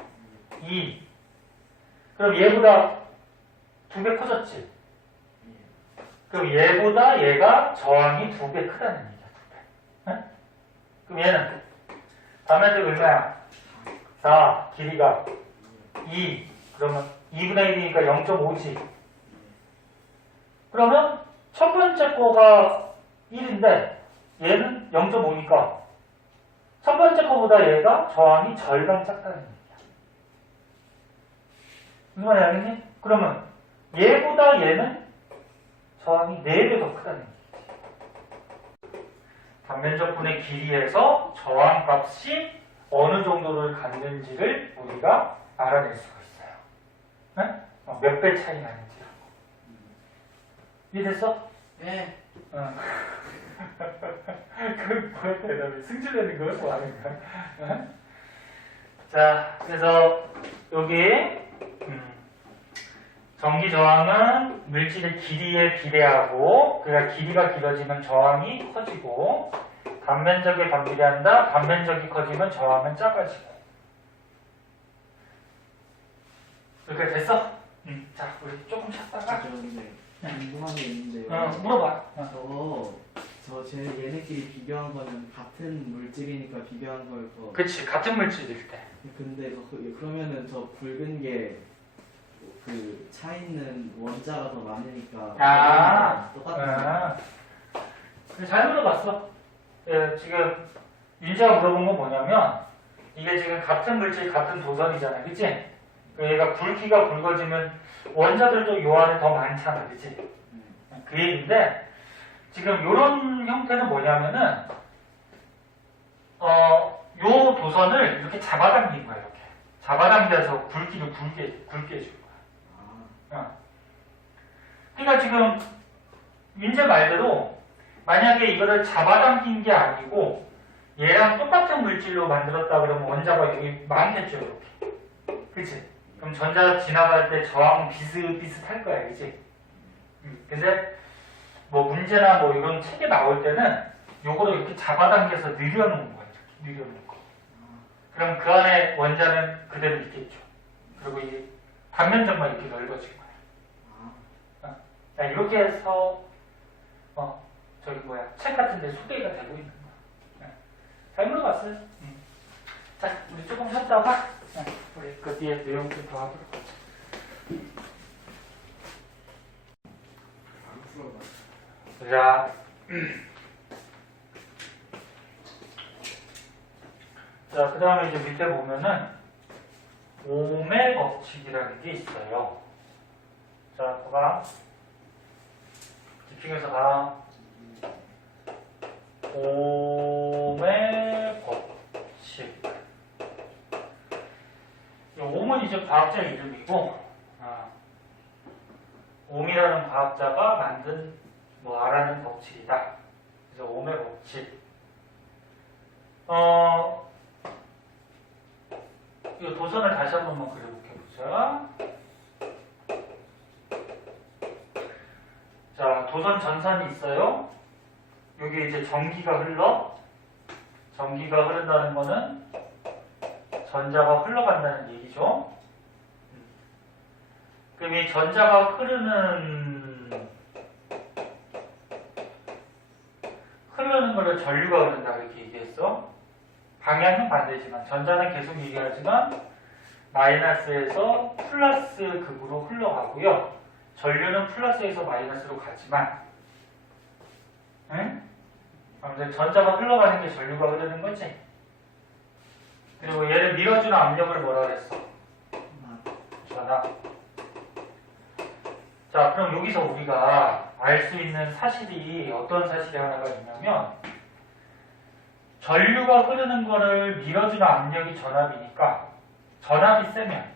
2. 그럼 얘보다 2배 커졌지? 그럼 얘보다 얘가 저항이 2배 크다는 얘기야. 2배. 네? 그럼 얘는 단면적이 얼마야? 4. 길이가 2. 그러면 2분의 1이니까 0.5지. 그러면 첫 번째 거가 1인데 얘는 0.5니까 첫 번째 거보다 얘가 저항이 절반 작다는 얘기야. 무슨 말인지 알겠니? 그러면 얘보다 얘는 저항이 4배 더 크다는 얘기지. 단면적분의 길이에서 저항 값이 어느 정도를 갖는지를 우리가 알아낼 수가 있어요. 네? 몇 배 차이 나는지. 이해됐어? 네. 그건 뭐야, 대답이. 승질내는 걸 뭐 하는 거야? 자, 그래서 여기 전기 저항은 물질의 길이에 비례하고, 그러니까 길이가 길어지면 저항이 커지고, 단면적에 반비례한다. 단면적이 커지면 저항은 작아지고. 이렇게 됐어? 자, 우리 조금 쉬었다가. 저 근데 궁금한 게 있는데요. 물어봐. 제 얘네끼리 비교한 거는 같은 물질이니까 비교한 걸 거. 그치, 같은 물질일 때. 근데 그러면은 저 붉은 게 그 차 있는 원자가 더 많으니까 똑같은. 잘 물어봤어. 예, 지금 윤지가 물어본 건 뭐냐면 이게 지금 같은 물질, 같은 도선이잖아, 그치? 얘가 굵기가 굵어지면 원자들도 요 안에 더 많잖아, 그치? 그 얘기인데 지금 요런 형태는 뭐냐면은 요 도선을 이렇게 잡아당긴 거야, 이렇게. 잡아당겨서 굵기를 굵게 해줄 거야. 그러니까 지금 윤재 말대로 만약에 이거를 잡아당긴 게 아니고 얘랑 똑같은 물질로 만들었다 그러면 원자가 여기 많겠죠, 이렇게. 그치? 그럼 전자 지나갈 때 저항은 비슷비슷할 거야, 그지? 근데 뭐 문제나 뭐 이런 책에 나올 때는 요거를 이렇게 잡아당겨서 늘려놓은 거야. 늘려놓은 거. 그럼 그 안에 원자는 그대로 있겠죠. 그리고 이 단면적만 이렇게 넓어진 거야. 자, 이렇게 해서 저기 뭐야 책 같은 데 소개가 되고 있는 거야. 잘 물어봤어요. 자, 우리 조금 쉬었다가 우리 그 뒤에 내용 좀 더 하도록 하자. 안 풀어봐. 자, 자, 그 다음에 이제 밑에 보면은 옴의 법칙이라는 게 있어요. 자, 봐봐. 집중해서 봐. 옴의 법칙. 이 옴은 이제 과학자 이름이고, 옴이라는 과학자가 만든 뭐 알아낸 법칙이다. 그래서 옴의 법칙. 이 도선을 다시 한 번만 그려볼게 보자. 자, 도선 전선이 있어요. 여기 이제 전기가 흘러. 전기가 흐른다는 거는 전자가 흘러간다는 얘기죠. 그럼 이 전자가 흐르는 거를 전류가 흐른다 이렇게 얘기했어. 방향은 반대지만 전자는 계속 얘기하지만 마이너스에서 플러스 극으로 흘러가고요. 전류는 플러스에서 마이너스로 가지만, 응? 아무튼 전자가 흘러가는 게 전류가 흐르는 거지. 그리고 얘를 밀어주는 압력을 뭐라 그랬어? 전압. 자, 그럼 여기서 우리가 알 수 있는 사실이 어떤 사실이 하나가 있냐면 전류가 흐르는 거를 밀어주는 압력이 전압이니까 전압이 세면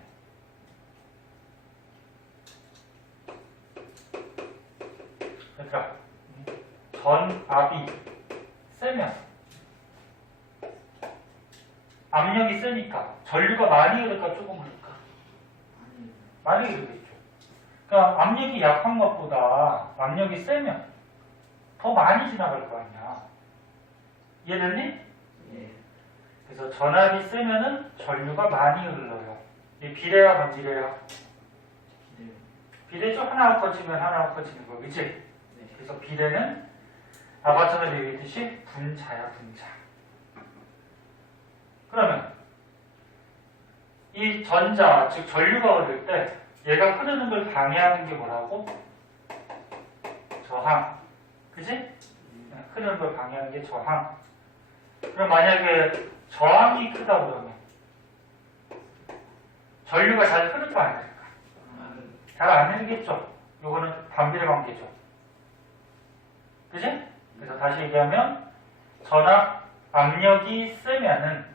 그러니까 전압이 세면 압력이 세니까 전류가 많이 흐를까 조금 흐를까? 많이 흐르겠죠. 그러니까 압력이 약한 것보다 압력이 세면 더 많이 지나갈 거 아니야. 이해됐니? 예. 그래서 전압이 세면은 전류가 많이 흘러요. 이 비례야 반비례야? 비례죠. 하나 엎어지면 하나 엎어지는 거, 그치? 네. 그래서 비례는 아까 전에 얘기했듯이 분자야, 분자. 그러면 이 전자, 즉 전류가 흐를 때 얘가 흐르는 걸 방해하는 게 뭐라고? 저항. 그치? 흐르는 걸 방해하는 게 저항. 그럼 만약에 저항이 크다 그러면 전류가 잘 흐를까 안 흐를까? 잘 안 흐르겠죠. 요거는 반비례 관계죠. 그치? 그래서 다시 얘기하면 전압 압력이 세면은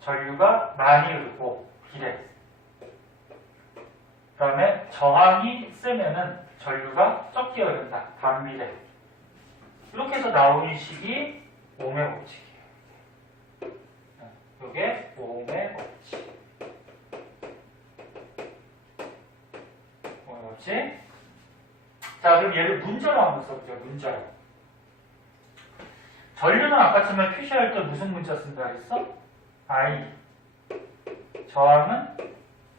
전류가 많이 흐르고 비례. 그 다음에 저항이 세면은 전류가 적게 흐른다. 반비례. 이렇게 해서 나오는 식이 옴의 법칙이에요. 이게 옴의 법칙. 옴의 법칙. 자, 그럼 얘를 문자로 한번 써보자. 문자로. 전류는 아까처럼 표시할 때 무슨 문자 쓴다 했어? I. 저항은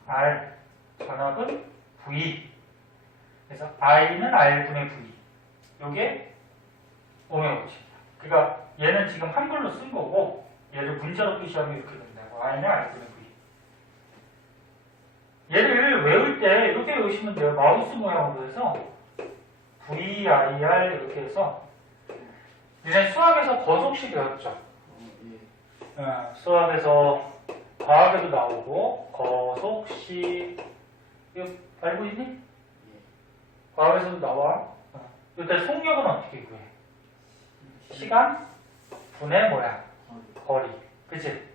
R. 전압은 V. 그래서 I는 R분의 V. 요게 옴의 법칙이야. 그러니까 얘는 지금 한글로 쓴 거고 얘를 문자로 표시하면 이렇게 된다고. I는 R분의 V. 얘를 외울 때 이렇게 외우시면 돼요. 마우스 모양으로 해서 VIR 이렇게 해서 이제 수학에서 거속식 배웠죠. 수학에서 과학에도 나오고 거속식 이거 알고 있니? 과학에서도 나와. 일단 속력은 어떻게 구해? 시간 분의 뭐야? 거리. 그치?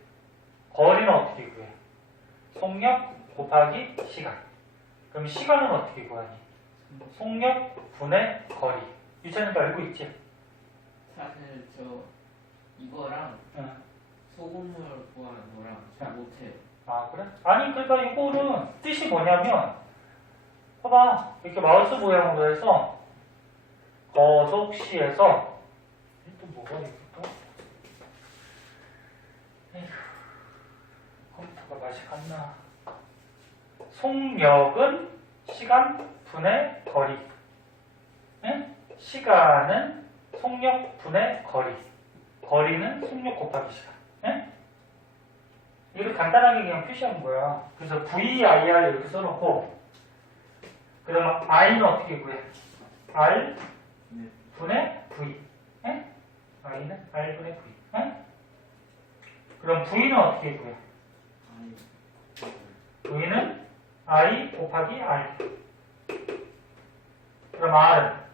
거리는 어떻게 구해? 속력 곱하기 시간. 그럼 시간은 어떻게 구하니? 속력 분의 거리. 유찬이도 알고 있지? 사실 저 이거랑 소금물 구하는 거랑 잘 못해요. 아, 그래? 아니, 그러니까 이거는 뜻이 뭐냐면, 봐봐. 이렇게 마우스 모양으로 해서, 거속시에서, 또 뭐가 있을까? 에휴, 컴퓨터가 맛이 갔나? 속력은 시간 분의 거리. 응? 시간은 속력 분의 거리. 거리는 속력 곱하기 시간. 응? 이걸 간단하게 그냥 표시한 거야. 그래서 VIR 이렇게 써놓고, 그러면 I는 어떻게 구해? R 네. 분의 V. 응? I는 R 분의 V. 응? 그럼 V는 어떻게 구해? 아니. V는 I 곱하기 R. 그럼 R은?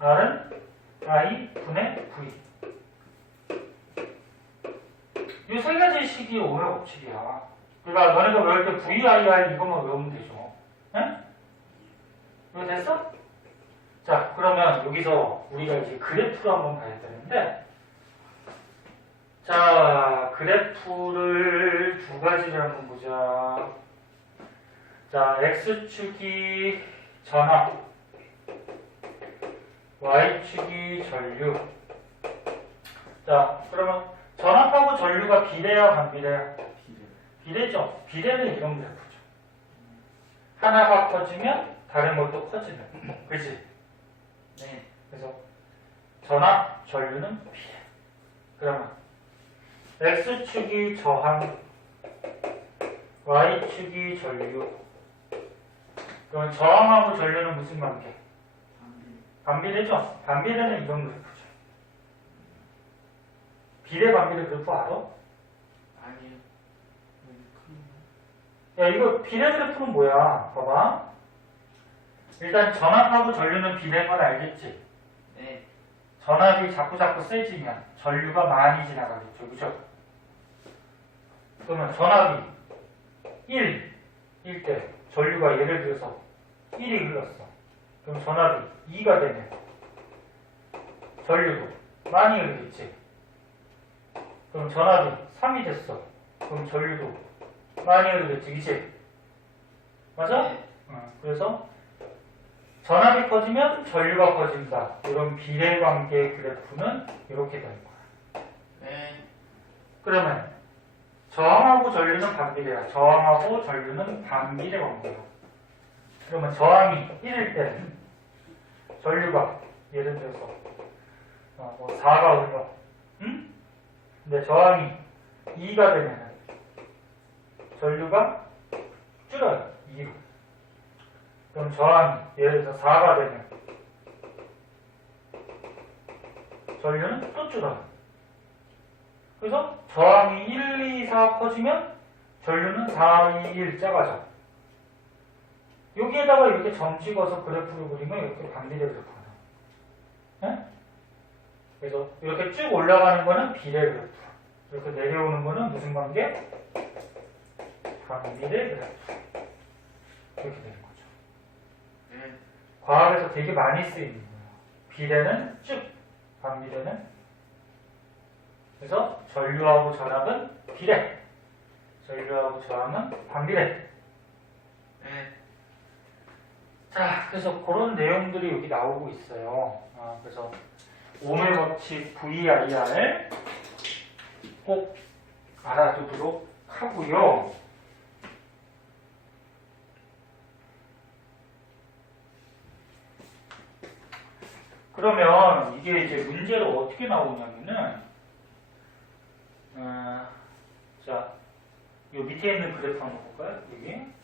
R은 I 분의 V. 이 세 가지 식이 오해 법칙이야. 그러니까 너네가 외울 때 VIR 이것만 외우면 되죠. 응? 이거 됐어? 자, 그러면 여기서 우리가 이제 그래프를 한번 봐야 되는데, 자, 그래프를 두 가지를 한번 보자. 자, X축이 전압, Y축이 전류. 자, 그러면 전압하고 전류가 비례야, 반비례야? 비례. 비례죠. 비례는 이런 그래프죠. 하나가 커지면 다른 것도 커지는. 그치? 네. 그래서 전압, 전류는 비례. 그러면 X축이 저항, Y축이 전류. 그럼 저항하고 전류는 무슨 관계? 반비례. 반비례죠? 반비례는 이런 그래프죠. 비례 반비례 그래프 알아? 아니요. 야, 이거 비례 그래프는 뭐야? 봐봐. 일단 전압하고 전류는 비례인 건 알겠지? 네. 전압이 자꾸 세지면 전류가 많이 지나가겠죠. 그죠? 그러면 전압이 1일 때 전류가 예를 들어서 1이 흘렀어. 그럼 전압이 2가 되면 전류도 많이 흐르겠지. 그럼 전압이 3이 됐어. 그럼 전류도 많이 흐르겠지. 그치? 맞아? 네. 그래서 전압이 커지면 전류가 커진다. 이런 비례관계 그래프는 이렇게 되는 거야. 네. 그러면 저항하고 전류는 반비례야. 저항하고 전류는 반비례 관계야. 그러면 저항이 1일 때 전류가 예를 들어서 4가 흘러. 응? 근데 저항이 2가 되면 전류가 줄어요. 2로. 그럼 저항이 예를 들어서 4가 되면 전류는 또 줄어요. 그래서 저항이 1, 2, 4 커지면 전류는 4, 2, 1 작아져. 여기에다가 이렇게 점 찍어서 그래프를 그리면 이렇게 반비례 그래프가 나와요. 네? 그래서 이렇게 쭉 올라가는 거는 비례 그래프. 이렇게 내려오는 거는 무슨 관계? 반비례 그래프. 이렇게 되는 거죠. 네. 과학에서 되게 많이 쓰이는 거예요. 비례는 쭉, 반비례는. 그래서 전류하고 전압은 비례. 전류하고 저항은 반비례. 네. 자, 그래서 그런 내용들이 여기 나오고 있어요. 그래서 오메 법칙 VIR 꼭 알아두도록 하고요. 그러면 이게 이제 문제로 어떻게 나오냐면은, 자, 요 밑에 있는 그래프 한번 볼까요? 여기.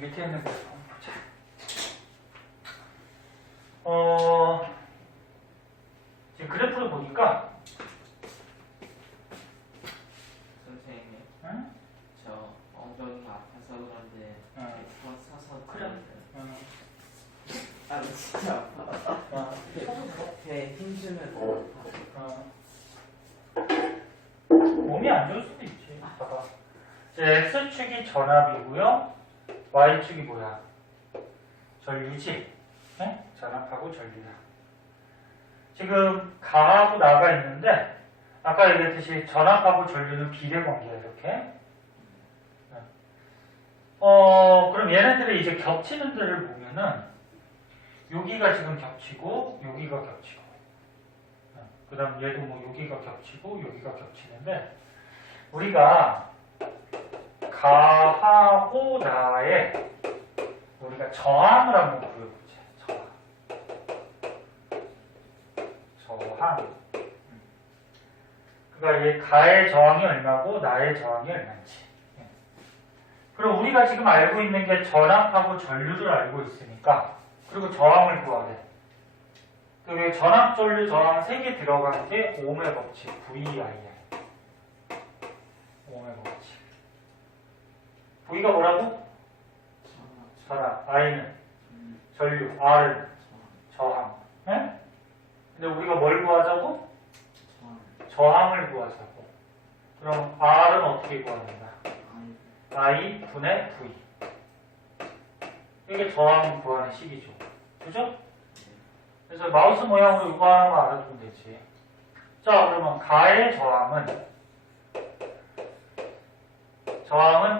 밑에 있는 거 한번 보자. 지금 그래프를 보니까 선생님, 응? 저 엉덩이가 아파서 그런데 응. 서서 그래. 응. 아 진짜 아파. 배에 힘주면 아파. 몸이 안 좋을 수도 있지. 봐봐. 이제 X축이 전압이고요. Y축이 뭐야? 전류지? 네? 전압하고 전류야. 지금 가하고 나가 있는데 아까 얘기했듯이 전압하고 전류는 비례관계야 이렇게. 네. 그럼 얘네들이 이제 겹치는 데를 보면은 여기가 지금 겹치고 여기가 겹치고 그 다음 얘도 뭐 여기가 겹치고 여기가 겹치는데 우리가 가하고 나에 우리가 저항을 한번 구해보자. 저항. 그러니까 얘 가의 저항이 얼마고 나의 저항이 얼마인지. 그럼 우리가 지금 알고 있는 게 전압하고 전류를 알고 있으니까 그리고 저항을 구하래. 그 전압, 전류, 저항 3개 들어간 게 오음의 법칙, VI야. 오음의 법칙. V가 뭐라고? 전압, I는 전류, R은 저항. 네? 근데 우리가 뭘 구하자고? 저항을 구하자고. 그럼 R은 어떻게 구하는가? I 분의 V. 이게 저항 구하는 식이죠. 그죠? 그래서 마우스 모양으로 이거 하는 거 알아두면 되지. 자, 그러면 가의 저항은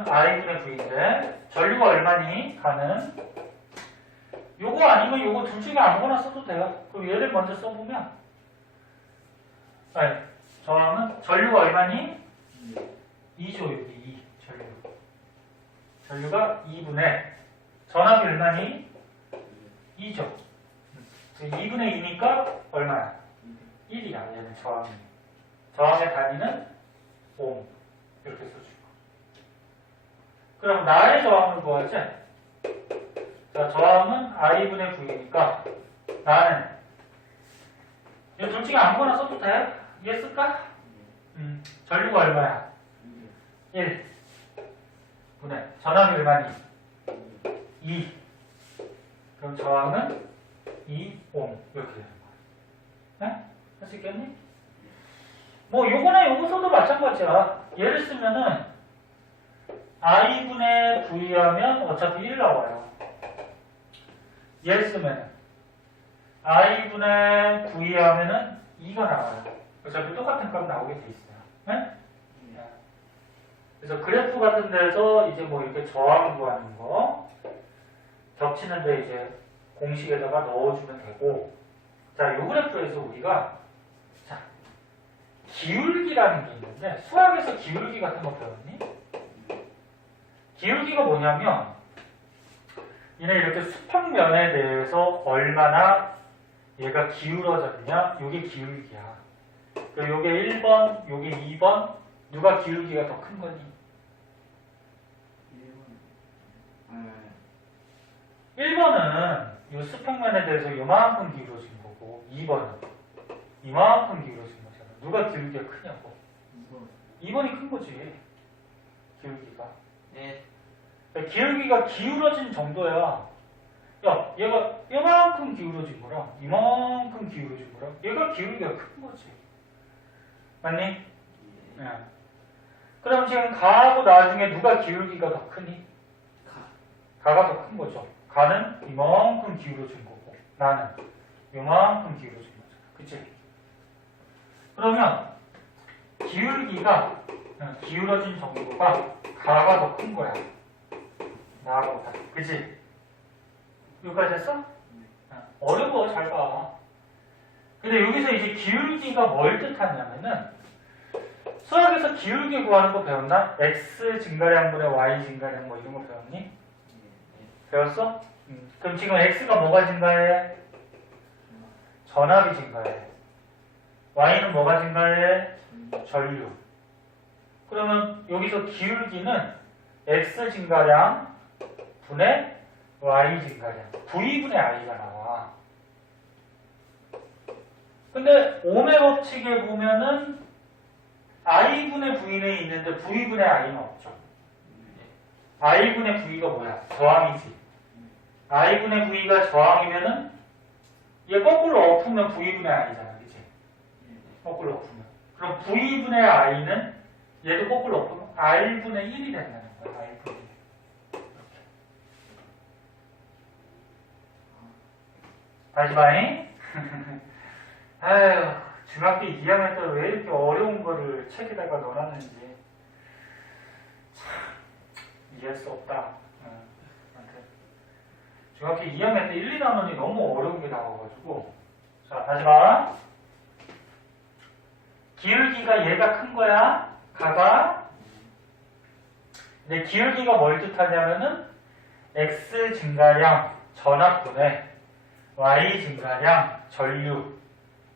I분의 V인데 전류가 얼마니? 가는 요거 아니면 요거 둘 중에 아무거나 써도 돼요. 그럼 얘를 먼저 써보면 아니, 저항은 전류가 얼마니? 2죠. 여기 2 전류. 전류가 2분의 전압이 얼마니? 2죠. 2분의 2니까 얼마야? 1이야. 얘는 저항이. 저항의 단위는 옴. 이렇게 써주고. 그럼 나의 저항을 구하지? 자, 저항은 I분의 V니까 나는 이 둘 중에 아무거나 써도 돼? 얘 쓸까? 전류가 얼마야? 1 분의 전압이 얼마니? 2. 그럼 저항은 2옴 이렇게 되는 거야. 네? 할 수 있겠니? 뭐 요거나 요거 써도 마찬가지야. 얘를 쓰면은 I분의 V 하면 어차피 1 나와요. 얘를 쓰면은 I분의 V 하면은 2가 나와요. 어차피 똑같은 값 나오게 돼 있어요. 네? 그래서 그래프 같은 데서 이제 뭐 이렇게 저항 구하는 거 겹치는데 이제 공식에다가 넣어주면 되고, 자, 요 그래프에서 우리가 자 기울기라는 게 있는데 수학에서 기울기 같은 거 배웠니? 기울기가 뭐냐면 얘네 이렇게 수평면에 대해서 얼마나 얘가 기울어졌냐, 요게 기울기야. 그리고 요게 1번, 요게 2번, 누가 기울기가 더 큰 거니? 1번은 이 수평면에 대해서 요만큼 기울어진 거고 2번은 이만큼 기울어진 거잖아. 누가 기울기가 크냐고. 2번이 큰 거지. 기울기가. 네. 그러니까 기울기가 기울어진 정도야. 야, 얘가 이만큼 기울어진 거랑 이만큼 기울어진 거랑 얘가 기울기가 큰 거지. 맞니? 네. 그럼 지금 가하고 나중에 누가 기울기가 더 크니? 가가 더 큰 거죠. 가는 이만큼 기울어진 거고 나는 이만큼 기울어진 거잖아. 그치? 그러면 기울기가 기울어진 정도가 가가 더 큰 거야. 나보다. 그치? 여기까지 했어? 어려워. 잘 봐. 근데 여기서 이제 기울기가 뭘 뜻하냐면은 수학에서 기울기 구하는 거 배웠나? x 증가량분의 y 증가량 뭐 이런 거 배웠니? 배웠어? 그럼 지금 x가 뭐가 증가해? 전압이 증가해. y는 뭐가 증가해? 전류. 그러면 여기서 기울기는 x 증가량 분의 y 증가량 v분의 i가 나와. 근데 옴의 법칙에 보면은 i분의 v는 있는데 v분의 i는 없죠. i분의 v가 뭐야? 저항이지. i분의 v가 저항이면은 얘 거꾸로 엎으면 v분의 i잖아. 그치? 거꾸로 엎으면. 그럼 v분의 i는 얘도 거꾸로 엎으면 r분의 1이 된다는 거야. r분의 1. 이렇게. 다시 봐잉. 아휴, 중학교 2학년 때 왜 이렇게 어려운 거를 책에다가 넣어놨는지 참 이해할 수 없다. 중학교 2학년 때 1, 2단원이 너무 어려운 게 나와가지고. 자, 다시 봐. 기울기가 얘가 큰 거야. 가가. 근데 기울기가 뭘 뜻하냐면은 x 증가량 전압분의 y 증가량 전류.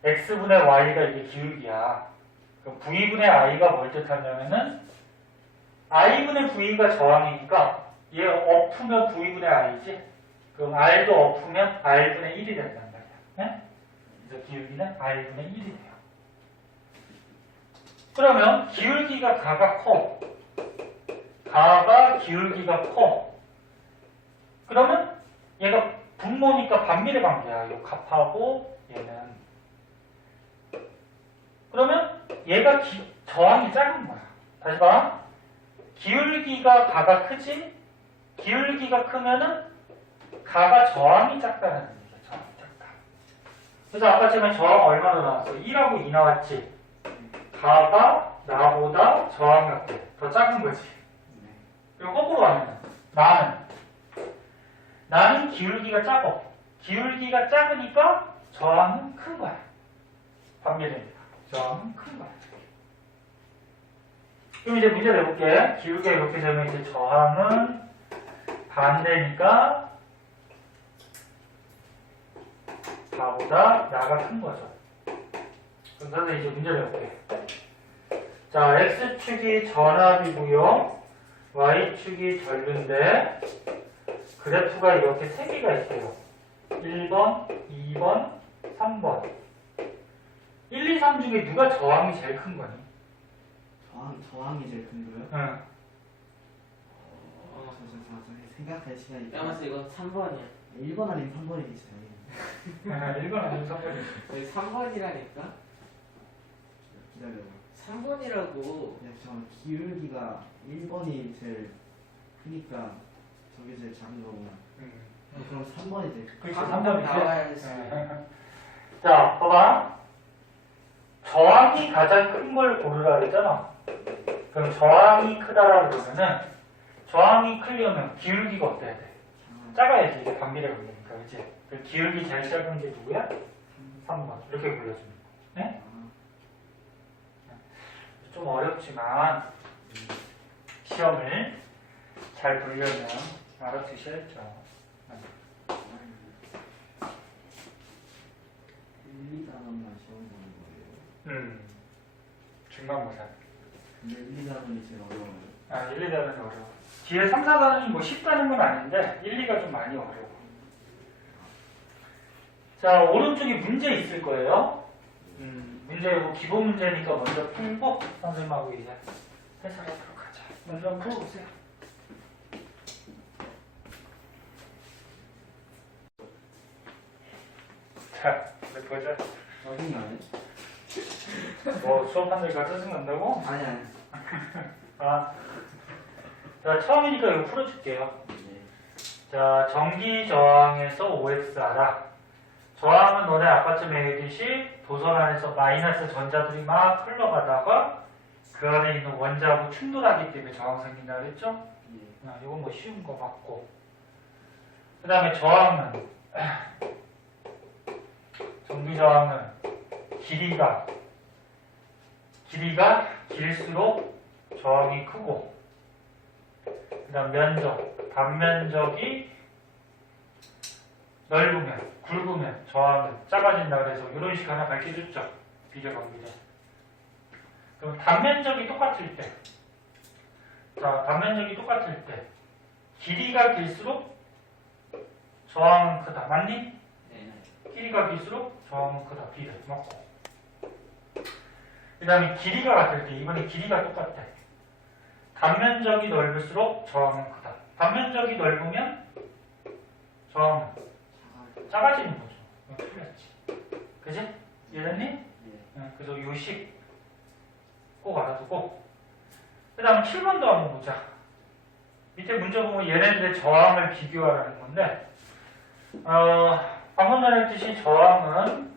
x분의 y가 이게 기울기야. 그럼 v분의 i가 뭘 뜻하냐면은 i분의 v가 저항이니까 얘 엎으면 v분의 i지. 그럼 r도 엎으면 r분의 1이 된단 말이야. 네? 그래서 기울기는 r분의 1이 돼요. 그러면 기울기가 가가 커. 가가 기울기가 커. 그러면 얘가 분모니까 반비례 관계야. 이 값하고 얘는. 그러면 얘가 저항이 작은 거야. 다시 봐. 기울기가 가가 크지? 기울기가 크면은 가가 저항이 작다는 얘기죠. 저항이 작다. 그래서 아까 전에 저항 얼마나 나왔어? 1하고 2 나왔지? 가가 나보다 저항 같아. 더 작은 거지. 그리고 거꾸로 하면 나는 기울기가 작아. 기울기가 작으니까 저항은 큰 거야. 반비례입니다. 저항은 큰 거야. 그럼 이제 문제 내볼게. 기울기가 이렇게 되면 이제 저항은 반대니까 나보다 나가 큰 거죠. 그래서 이제 문제 내볼게. 자, x축이 전압이고요. y축이 전류인데 그래프가 이렇게 3개가 있어요. 1번, 2번, 3번. 1, 2, 3 중에 누가 저항이 제일 큰 거니? 저항이 제일 큰 거요? 응. 생각할 시간이 까마스 이거 3번이야. 1번 아니면 3번이겠어요. 1번 아니면 3번이지. 여기 3번이라니까? 기다려요. 3번이라고. 그냥 저 기울기가 1번이 제일 크니까 저게 제일 작은 거구나. 그럼 3번이 제일 그렇지, 3번 3번이지. 나와야지. 자, 봐봐. 저항이 가장 큰 걸 고르라 그랬잖아. 그럼 저항이 크다라고 그러면은 저항이 크려면 기울기가 어때야 돼? 작아야지. 이게 반비례 관계니까, 그치? 그 기울기 제일 작은 게 누구야? 3번. 이렇게 골라주는 거. 네? 좀 어렵지만 시험을 잘 보려면 알아두셔야죠. 1, 2단원만 시험 보는 거예요. 중간고사. 근데 1, 2단원이 제일 어려워요. 아, 1, 2단원이 어려워. 뒤에 3, 4단원이 뭐 쉽다는 건 아닌데 1, 2가 좀 많이 어려워. 자, 오른쪽에 문제 있을 거예요. 문제, 기본 문제니까 먼저 풀고 선생님하고 이제 해설하도록 하자. 먼저 한번 풀어보세요. 자, 이제 보자. 짜증나네? 뭐 수업한 데가 짜증난다고? 아니. 아, 자, 처음이니까 이거 풀어줄게요. 네. 자, 전기 저항에서 OX 알아. 저항은 너네 아까쯤에 얘기했듯이 도선 안에서 마이너스 전자들이 막 흘러가다가 그 안에 있는 원자하고 충돌하기 때문에 저항 생긴다 그랬죠? 예. 이건 뭐 쉬운 거 맞고. 그 다음에 저항은 전기 저항은 길이가 길수록 저항이 크고, 그 다음 면적, 단면적이 넓으면, 굵으면 저항은 작아진다 그래서 이런 식 하나 밝혀줬죠. 비례관계죠. 그럼 단면적이 똑같을 때, 자, 단면적이 똑같을 때 길이가 길수록 저항은 크다. 맞니? 네. 길이가 길수록 저항은 크다. B를 맞고. 그 다음에 길이가 같을 때 이번에 길이가 똑같아. 단면적이 넓을수록 저항은 크다. 단면적이 넓으면 저항은 작아지는 거죠. 이거 틀렸지. 그지? 이해됐니? 예. 응, 그래서 요식 꼭 알아두고. 그 다음 7번도 한번 보자. 밑에 문제 보면 얘네들의 저항을 비교하라는 건데, 방금 전에 했듯이 저항은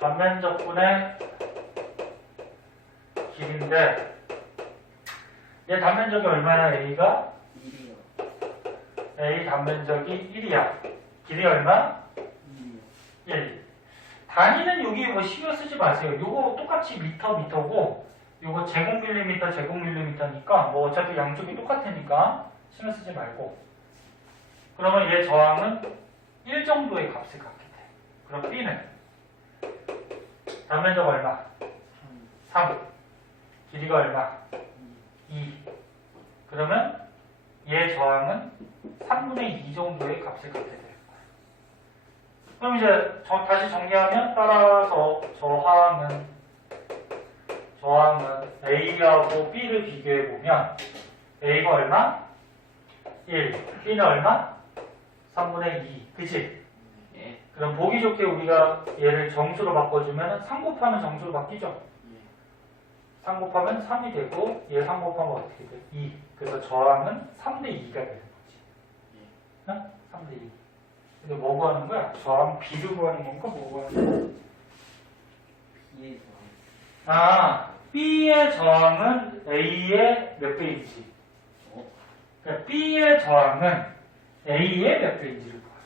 단면적분의 길인데, 얘 단면적이 얼마나 A가? 1이요. A 단면적이 1이야. 길이 얼마? 2이요. 1. 단위는 여기 뭐 신경 쓰지 마세요. 요거 똑같이 미터고, 요거 제곱밀리미터, 제곱밀리미터니까, 뭐 어차피 양쪽이 똑같으니까 신경 쓰지 말고. 그러면 얘 저항은 1 정도의 값을 갖게 돼. 그럼 B는? 단면적 얼마? 3. 길이가 얼마? 2. 그러면 얘 저항은 3분의 2 정도의 값을 갖게 돼요. 그럼 이제 다시 정리하면 따라서 저항은 A하고 B를 비교해보면 A가 얼마? 1. B는 얼마? 3분의 2. 그치? 예. 그럼 보기 좋게 우리가 얘를 정수로 바꿔주면 3 곱하면 정수로 바뀌죠? 3 곱하면 3이 되고 얘 3 곱하면 어떻게 돼? 2. 그래서 저항은 3대 2가 되는 거지. 어? 3대 2. 근데 뭐 구하는 거야? 저항 B를 구하는 건가? 뭐 구하는 거야? B의 아, B의 저항은 A의 몇 배인지. 그러니까 B의 저항은 A의 몇 배인지를 구하래.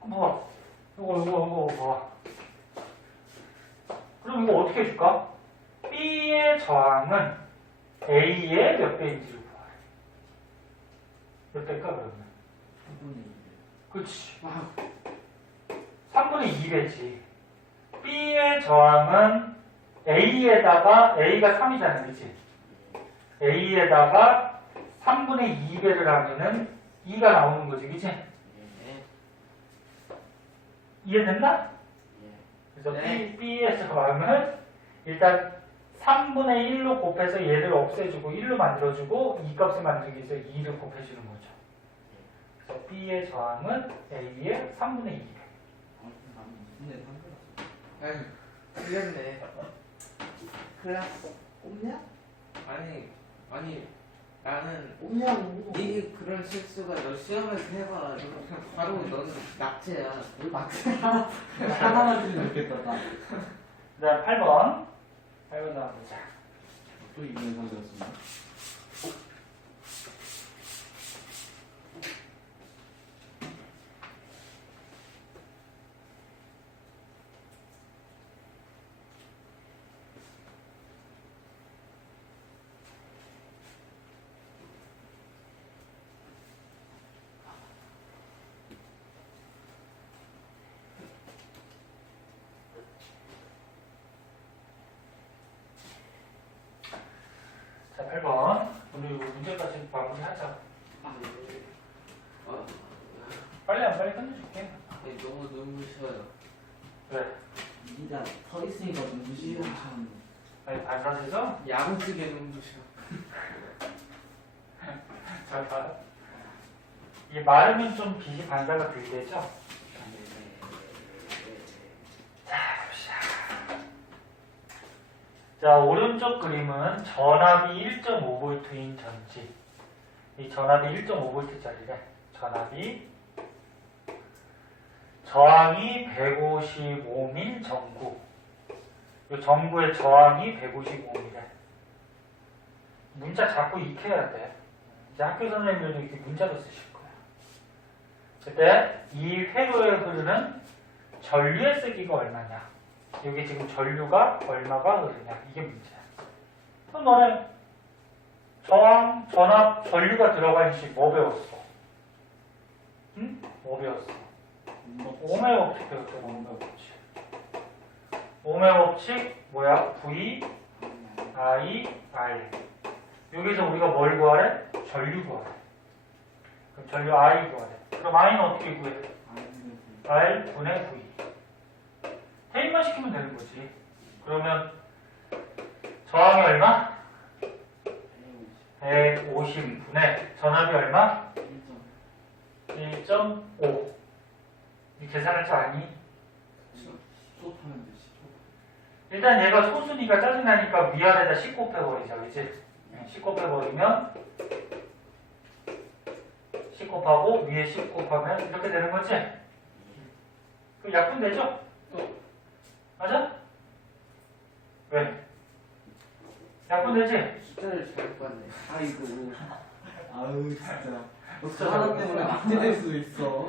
봐봐. 이거 봐봐. 그럼 이거 어떻게 해줄까? B의 저항은 A의 몇 배인지를 구하래. 몇 배일까 그러면? 3분의 2요. 그치. 3분의 2배지. B의 저항은 A에다가 A가 3이잖아, 그치? A에다가 3분의 2배를 하면은 2가 나오는 거지, 그치? 예. 이해됐나? 그래서 네. B의 저항은 일단 3분의 1로 곱해서 얘를 없애주고 1로 만들어주고 이 값을 만들기 위해서 2를 곱해주는 거죠. 그래서 B의 저항은 A의 3분의 2배. 2분의 3 아유, 틀렸네. 클라스. 꼽냐? 아니, 나는 꼽냐고. 네 그런 실수가 너 시험에서 해봐. 그냥 바로 너는 낙제야. 하나만 주면 좋겠다. 그 다음 8번. 8번 나와 보자. 또 2분의 3 들었습니다. 자, 8번. 오늘 이거 문제까지 마무리하자. 어, 빨리 끝내줄게. 너무 눈부셔요. 왜? 니가 서 있으니까 눈부시고 참. 아니, 반사돼서? 야무지게 눈부셔. 자, 봐. 이게 마르면 좀 빛이 반사가 들겠죠? 자, 봅시다. 자, 오른쪽 그림은 전압이 1.5V인 전지. 이 전압이 1.5V짜리래. 전압이. 저항이 155민 전구. 이 전구의 저항이 155이래. 문자 자꾸 익혀야 돼. 이제 학교 선생님들도 이렇게 문자로 쓰실 거야. 그때 이 회로에 흐르는 전류의 세기가 얼마냐. 여기 지금 전류가 얼마가 흐르냐. 이게 문제야. 그럼 너네 저항, 전압, 전류가 들어간 식 뭐 배웠어? 응? 뭐 배웠어? 오메 법칙 배웠잖아. 오메 법칙. 오메 법칙 뭐야? V, I, R. 여기서 우리가 뭘 구하래? 전류 구하래. 그럼 전류 I 구하래. 그럼 I는 어떻게 구해? R분의 V. 대입만 시키면 되는 거지. 그러면 저항이 얼마? 150분의 전압이 얼마? 1.5. 이 계산할 줄 아니? 수업하면 돼. 일단 얘가 소수니까 짜증나니까 위아래다 10 곱해버리자. 그치? 10 곱해버리면 10 곱하고 위에 10 곱하면 이렇게 되는 거지? 그럼 약분되죠? 맞아? 왜? 약분되지? 숫자를 잘 봤네. 아이고. 아우 진짜. 저 하나 때문에 낙제될 수도 있어.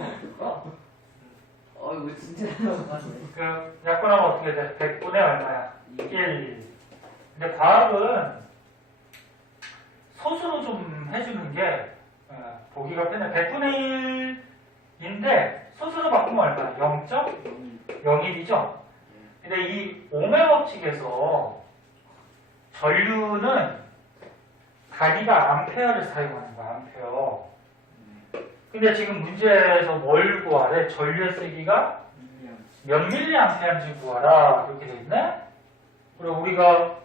이거 진짜 잘 봤네. 그 약분하면 어떻게 돼? 100분의 얼마야? 1. 근데 과학은 소수로 좀 해주는 게 보기가 편해. 100분의 1인데 소수로 바꾸면 얼마야? 0.01이죠? 근데 이 오메 법칙에서 전류는 단위가 암페어를 사용하는 거야, 암페어. 근데 지금 문제에서 뭘 구하래? 전류의 세기가 몇 밀리암페어인지 구하라. 이렇게 돼 있네? 그리고 우리가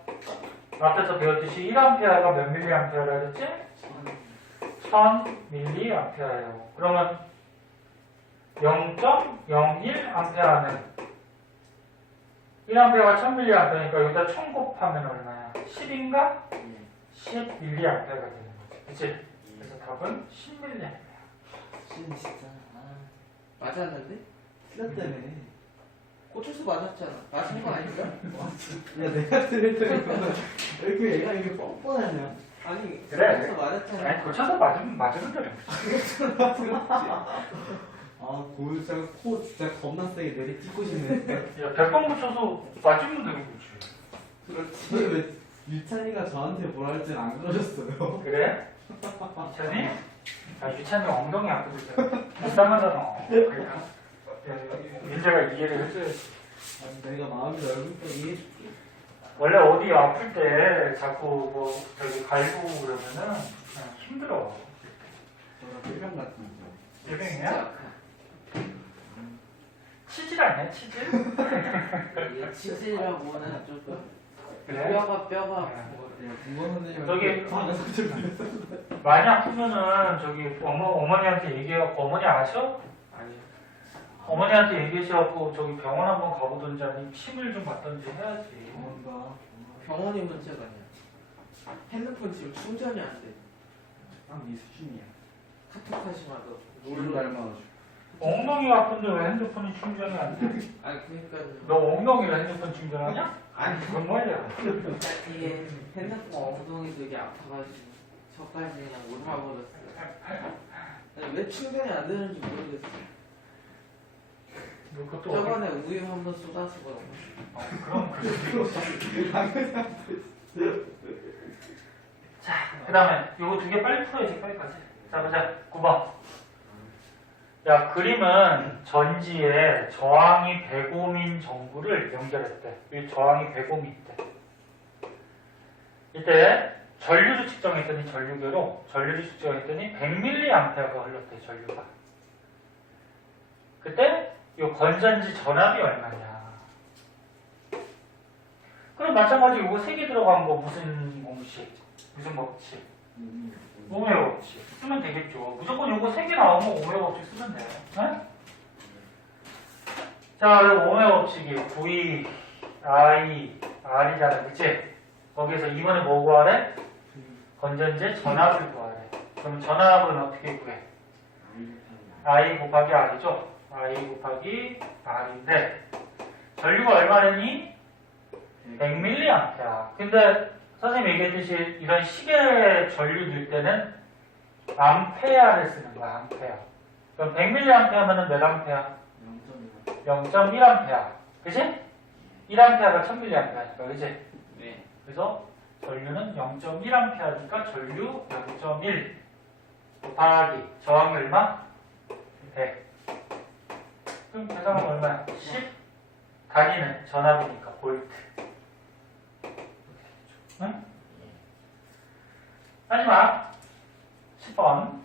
앞에서 배웠듯이 1암페어가 몇 밀리암페어라 그랬지? 1000 밀리암페어예요. 그러면 0.01암페어는 1암페어가 1000 밀리암페어니까 여기다 1000 곱하면 얼마야? 10인가? 10 밀리암페어가 되는 거지. 그치? 그래서 답은 10 밀리암페어. 진짜. 맞았는데? 틀렸다네. 고추수 맞았잖아. 맞은 거 아닌가? 야 내가 틀렸다니까. 왜 이렇게 얘가 이렇게 뻔뻔하냐? 아니, 그래. 고추수 맞았잖아. 아니, 고쳐서 맞으면 되는 거지. 아 진짜 코 진짜 겁나 세게 내리 찍고 싶네. 야, 100번 고쳐서 맞으면 되는 거지. 그렇지. 왜 유찬이가 저한테 뭐라 할 땐 안 그러셨어요? 그래? 유찬이? 아, 유찬이 엉덩이 아프고 있잖아. 불쌍하잖아. 그냥. 민재가 이해를 해줘야지. 아니, 내가 마음이 넓으니까 이해해줄게. 원래 어디 아플 때 자꾸 뭐 저기 갈고 그러면은 그냥 힘들어. 저랑 필병 같은 거. 일병이야? 치질 아니야? 치질? 이게 치질하고는 조금 그래? 뼈가 아픈 거. 국어 선생님 저기- 화가 좀 많이 아프면은 저기 어머니한테 얘기해갖고 어머니 아셔? 아니요. 어머니한테 얘기하셔갖고 저기 병원 한번 가보든지 아니면 침을 좀 맞든지 해야지. 뭔가 병원이 문제가 아니야. 핸드폰 지금 충전이 안 돼. 딱네 수준이야. 카톡 하시마도 노를 닮아가지고. 엉덩이가 아픈데 왜 핸드폰이 충전이 안 돼? 아니 그러니까 너 엉덩이로 핸드폰 충전하냐? 아니 그건 뭐야? 이게 핸드폰 엉덩이 되게 아파가지고 저까지 그냥 못 와버렸어요. 아니, 왜 충전이 안 되는지 모르겠어. 너 그것도 어디... 저번에 우유 한번 쏟아서 그런 그럼 자, 그 다음에 요거 두 개 빨리 풀어야지. 빨리 가자. 자, 보자. 9번. 야, 그림은 전지에 저항이 105인 전구를 연결했대. 이 저항이 105인 있대. 이때 전류를 측정했더니 전류를 측정했더니 100mA가 흘렀대. 전류가. 그때 이 건전지 전압이 얼마냐. 그럼 마찬가지로 이거 3개 들어간 거 무슨 공식? 무슨 법칙? 오메 법칙 쓰면 되겠죠. 무조건 요거 3개 나오면 오메 법칙 쓰면 돼요. 네? 자, 오메 법칙이 V, I, R이잖아. 그치? 거기에서 이번에 뭐 구하래? 건전지의 전압을 구하래. 그럼 전압은 어떻게 구해? I 곱하기 R이죠? I 곱하기 R인데 전류가 얼마랬니? 100mA. 근데 선생님이 얘기했듯이 이런 시계 전류 넣을 때는 암페어를 쓰는 거야. 암페어. 그럼 100mA면은 몇 암페어? 0.1A. 그치? 1A가 1000mA니까. 그치? 네. 그래서 전류는 0.1A니까 전류 0.1 곱하기 저항이 얼마? 100. 그럼 계산하면 얼마야? 10. 단위는 전압이니까 볼트. 응? 마지막 10번.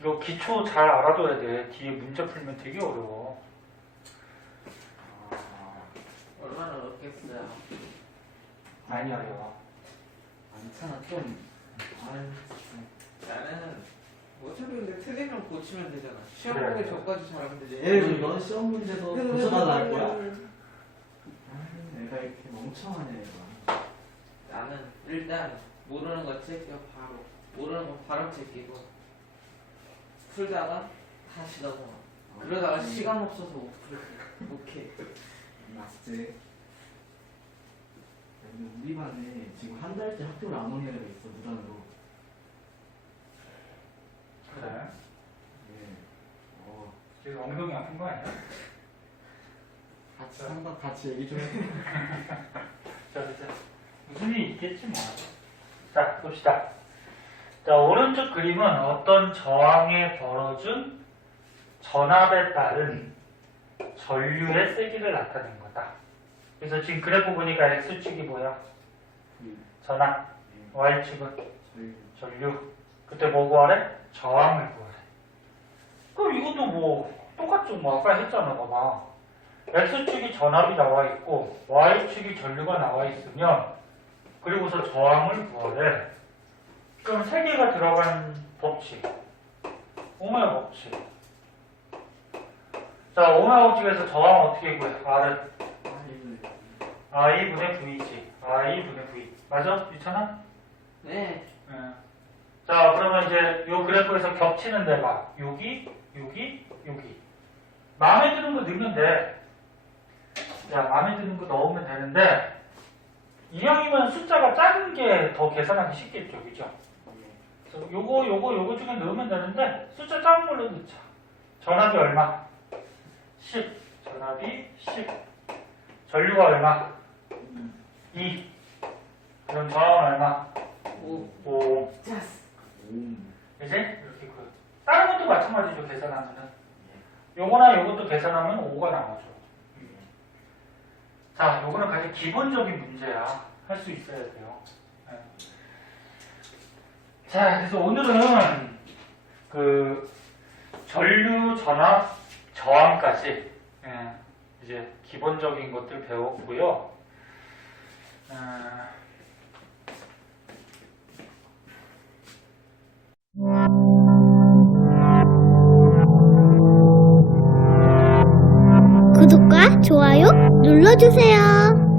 이거 기초 잘 알아둬야 돼. 뒤에 문제 풀면 되게 어려워. 얼마나 어렵겠어요. 많이 어려워. 많잖아 좀. 아유, 나는 어차피 근데 틀리면 고치면 되잖아. 시험 그래. 보기 전까지 잘하면 되지. 예를 들어 넌 시험 문제도 고쳐달라 할 거야? 애가 이렇게 멍청하네 얘가. 나는 일단 모르는 거 챙겨 바로. 모르는 거 바로 챙기고 풀다가 다시 넘어가. 그러다가 시간 없어서 못 풀게. 오케이. 맞지. 우리 반에 지금 한 달째 학교를 안 오는 애가 있어 무단으로. 그래. 예. 지금 엉덩이 아픈 거 아니야? 같이 한번 같이 얘기 좀 해. 자, 무슨 일이 있겠지 뭐. 자, 봅시다. 자, 오른쪽 그림은 어떤 저항에 벌어준 전압에 따른 전류의 세기를 나타낸 거다. 그래서 지금 그래프 보니까 X축이 뭐야? 전압, Y축은 전류. 그때 뭐 구하래? 저항을 구하래. 그럼 이것도 뭐 똑같죠. 뭐 아까 했잖아. 봐봐. X축이 전압이 나와 있고 Y축이 전류가 나와 있으면 그리고서 저항을 구하래. 그럼 세 개가 들어간 법칙. 오메가 법칙. 자, 오메가 법칙에서 저항 어떻게 구해? R은 I분의 V지. I분의 V. 맞아? 유찬아? 네. 예. 자, 그러면 이제 요 그래프에서 겹치는 데가 여기. 마음에 드는 거 넣으면 돼. 야, 마음에 드는 거 넣으면 되는데 이왕이면 숫자가 작은 게 더 계산하기 쉽겠죠, 그죠? 그래서 요거 중에 넣으면 되는데 숫자 작은 걸로 넣자. 전압이 얼마? 10. 전압이 10. 전류가 얼마? 2. 그럼 저항은 얼마? 5. 이제 이렇게 다른 것도 마찬가지죠, 계산하면은. 요거나 요것도 계산하면 5가 나오죠. 자, 요거는 가장 기본적인 문제야. 할 수 있어야 돼요. 네. 자, 그래서 오늘은 그 전류, 전압, 저항까지 이제 기본적인 것들 배웠고요. 구독과 좋아요 눌러주세요.